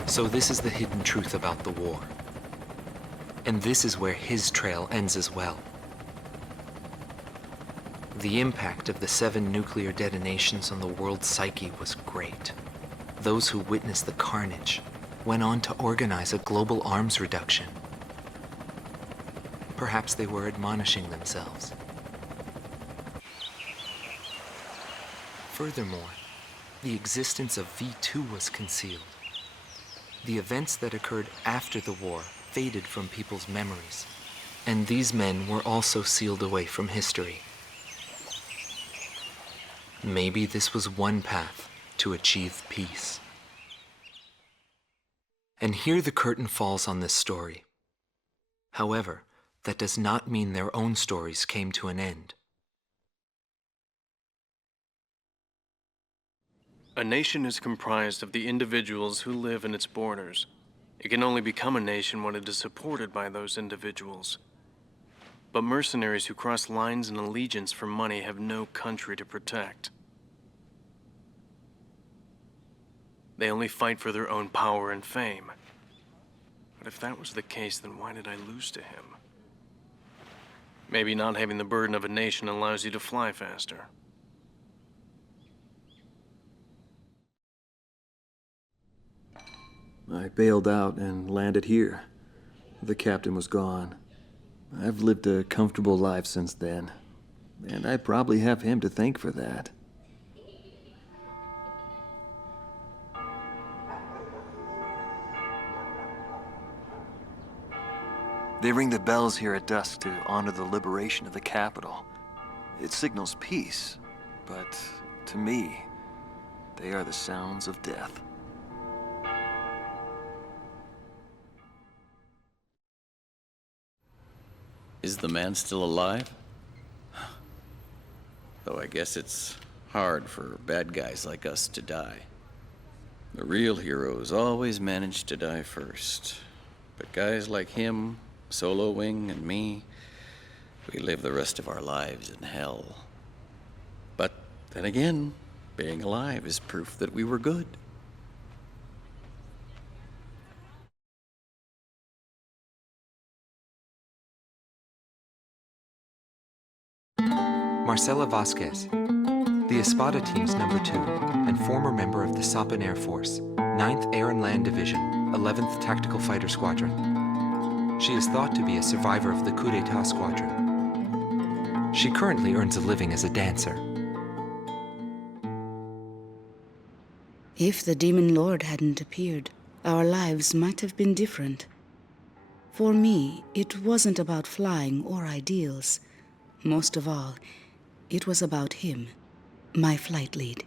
So this is the hidden truth about the war. And this is where his trail ends as well. The impact of the 7 nuclear detonations on the world's psyche was great. Those who witnessed the carnage went on to organize a global arms reduction. Perhaps they were admonishing themselves. Furthermore, the existence of V2 was concealed. The events that occurred after the war faded from people's memories, and these men were also sealed away from history. Maybe this was one path to achieve peace. And here the curtain falls on this story. However, that does not mean their own stories came to an end. A nation is comprised of the individuals who live in its borders. It can only become a nation when it is supported by those individuals. But mercenaries who cross lines and allegiance for money have no country to protect. They only fight for their own power and fame. But if that was the case, then why did I lose to him? Maybe not having the burden of a nation allows you to fly faster. I bailed out and landed here. The captain was gone. I've lived a comfortable life since then, and I probably have him to thank for that. They ring the bells here at dusk to honor the liberation of the capital. It signals peace, but to me, they are the sounds of death. Is the man still alive? Though I guess it's hard for bad guys like us to die. The real heroes always manage to die first. But guys like him, Solo Wing, and me, we live the rest of our lives in hell. But then again, being alive is proof that we were good. Marcela Vasquez, the Espada team's number 2 and former member of the Sapan Air Force, 9th Air and Land Division, 11th Tactical Fighter Squadron. She is thought to be a survivor of the Coup d'etat squadron. She currently earns a living as a dancer. If the Demon Lord hadn't appeared, our lives might have been different. For me, it wasn't about flying or ideals. Most of all, it was about him, my flight lead.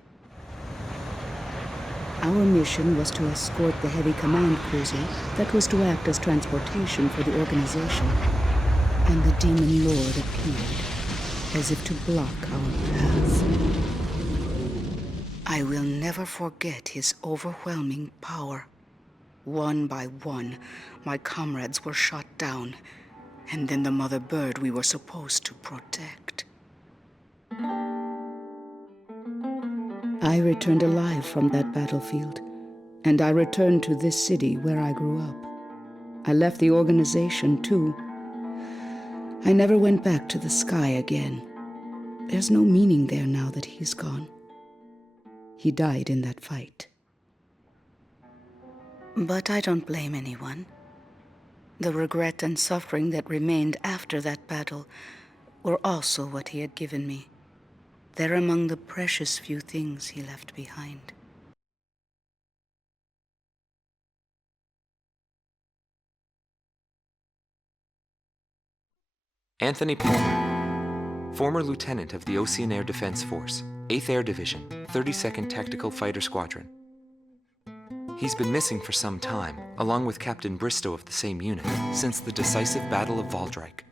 Our mission was to escort the heavy command cruiser that was to act as transportation for the organization. And the Demon Lord appeared, as if to block our path. I will never forget his overwhelming power. One by one, my comrades were shot down, and then the mother bird we were supposed to protect. I returned alive from that battlefield, and I returned to this city where I grew up. I left the organization, too. I never went back to the sky again. There's no meaning there now that he's gone. He died in that fight. But I don't blame anyone. The regret and suffering that remained after that battle were also what he had given me. They're among the precious few things he left behind. Anthony Palmer, former lieutenant of the Ocean Air Defense Force, 8th Air Division, 32nd Tactical Fighter Squadron. He's been missing for some time, along with Captain Bristow of the same unit, since the decisive Battle of Valdreich.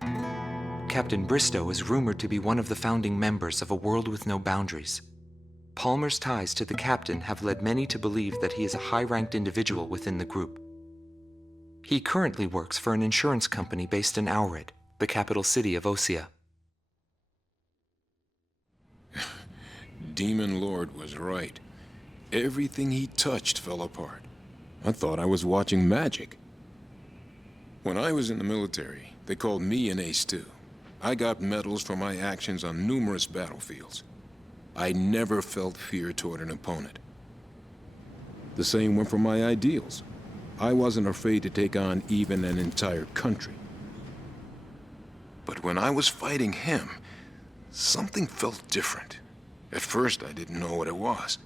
Captain Bristow is rumored to be one of the founding members of A World with No Boundaries. Palmer's ties to the captain have led many to believe that he is a high-ranked individual within the group. He currently works for an insurance company based in Aurid, the capital city of Osea. Demon Lord was right. Everything he touched fell apart. I thought I was watching magic. When I was in the military, they called me an ace too. I got medals for my actions on numerous battlefields. I never felt fear toward an opponent. The same went for my ideals. I wasn't afraid to take on even an entire country. But when I was fighting him, something felt different. At first, I didn't know what it was.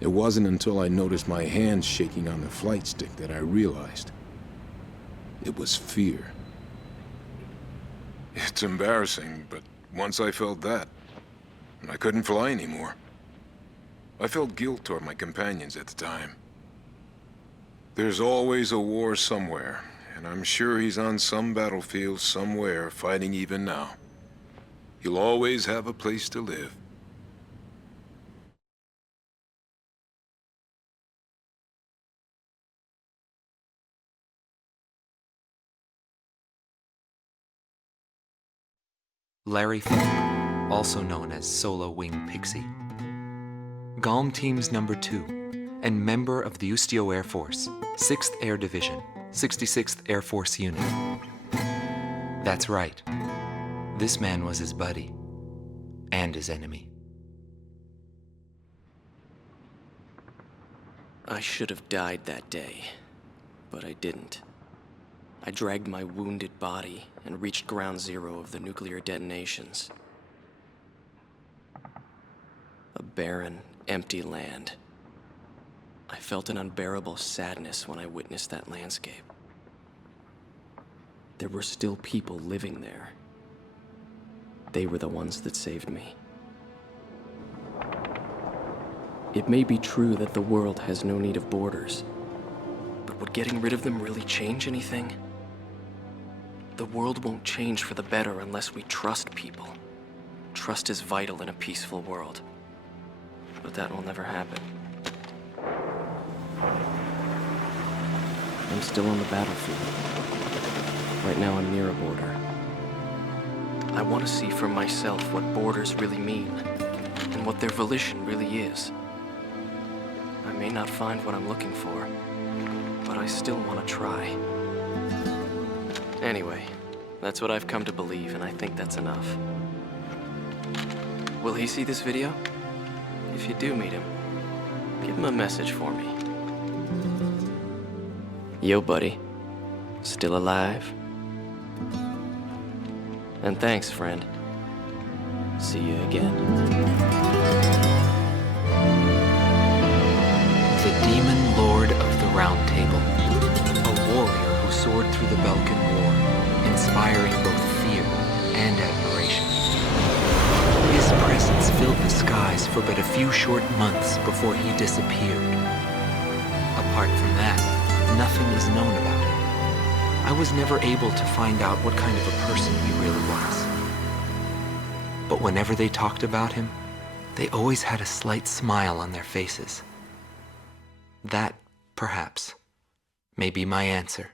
It wasn't until I noticed my hands shaking on the flight stick that I realized. It was fear. It's embarrassing, but once I felt that, I couldn't fly anymore. I felt guilt toward my companions at the time. There's always a war somewhere, and I'm sure he's on some battlefield somewhere fighting even now. He'll always have a place to live. Larry Falk, also known as Solo Wing Pixie. GALM Team's number 2, and member of the Ustio Air Force, 6th Air Division, 66th Air Force Unit. That's right. This man was his buddy, and his enemy. I should have died that day, but I didn't. I dragged my wounded body and reached ground zero of the nuclear detonations. A barren, empty land. I felt an unbearable sadness when I witnessed that landscape. There were still people living there. They were the ones that saved me. It may be true that the world has no need of borders, but would getting rid of them really change anything? The world won't change for the better unless we trust people. Trust is vital in a peaceful world. But that will never happen. I'm still on the battlefield. Right now I'm near a border. I want to see for myself what borders really mean, and what their volition really is. I may not find what I'm looking for, but I still want to try. Anyway, that's what I've come to believe, and I think that's enough. Will he see this video? If you do meet him, give him a message for me. Yo, buddy. Still alive? And thanks, friend. See you again. The Demon Lord of the Round Table. A warrior who soared through the Belkan War, inspiring both fear and admiration. His presence filled the skies for but a few short months before he disappeared. Apart from that, nothing is known about him. I was never able to find out what kind of a person he really was. But whenever they talked about him, they always had a slight smile on their faces. That, perhaps, may be my answer.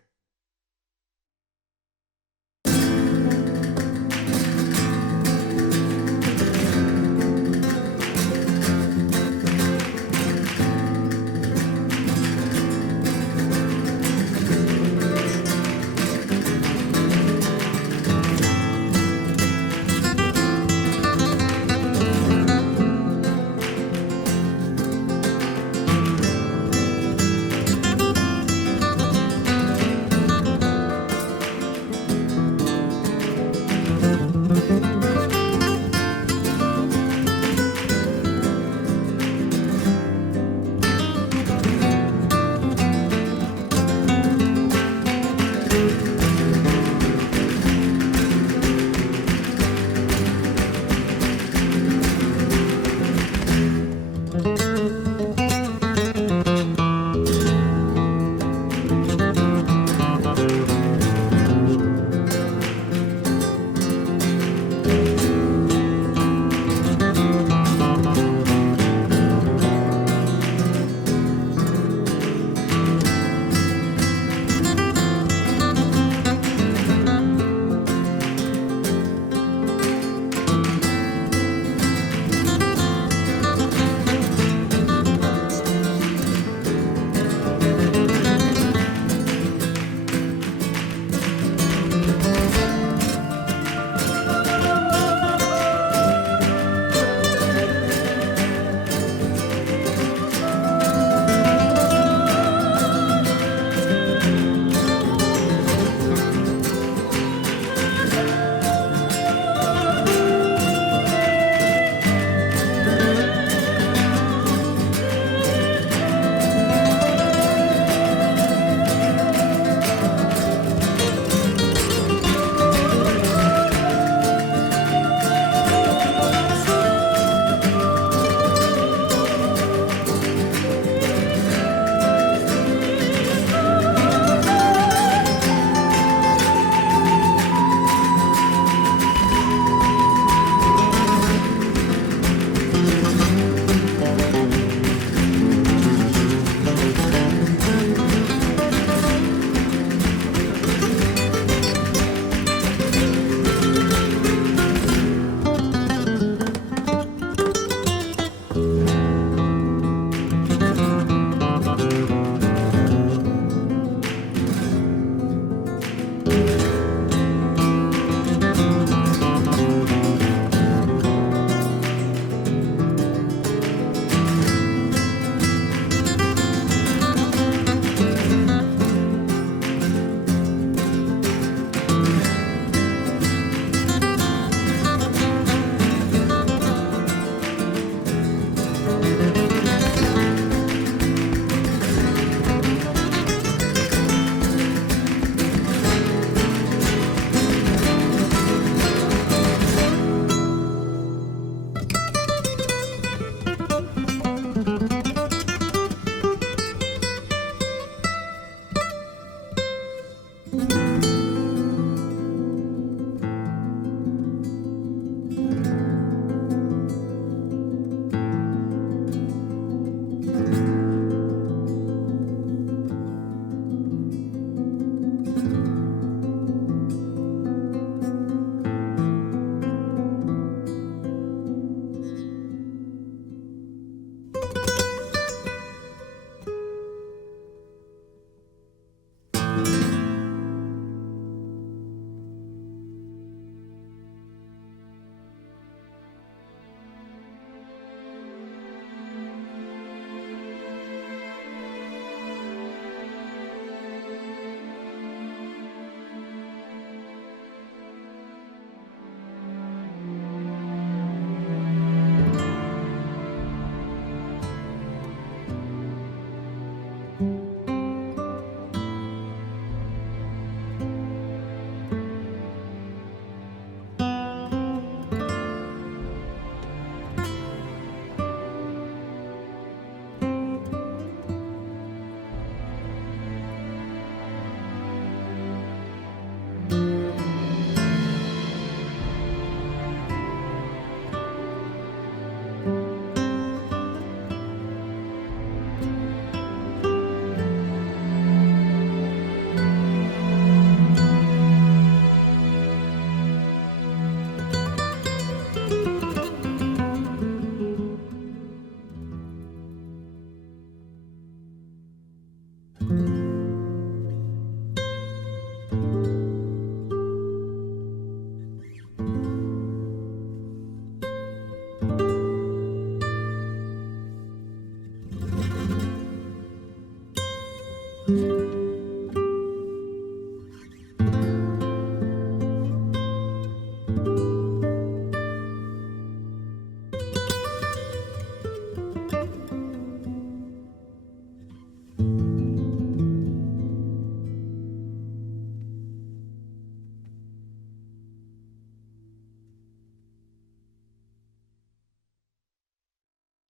you.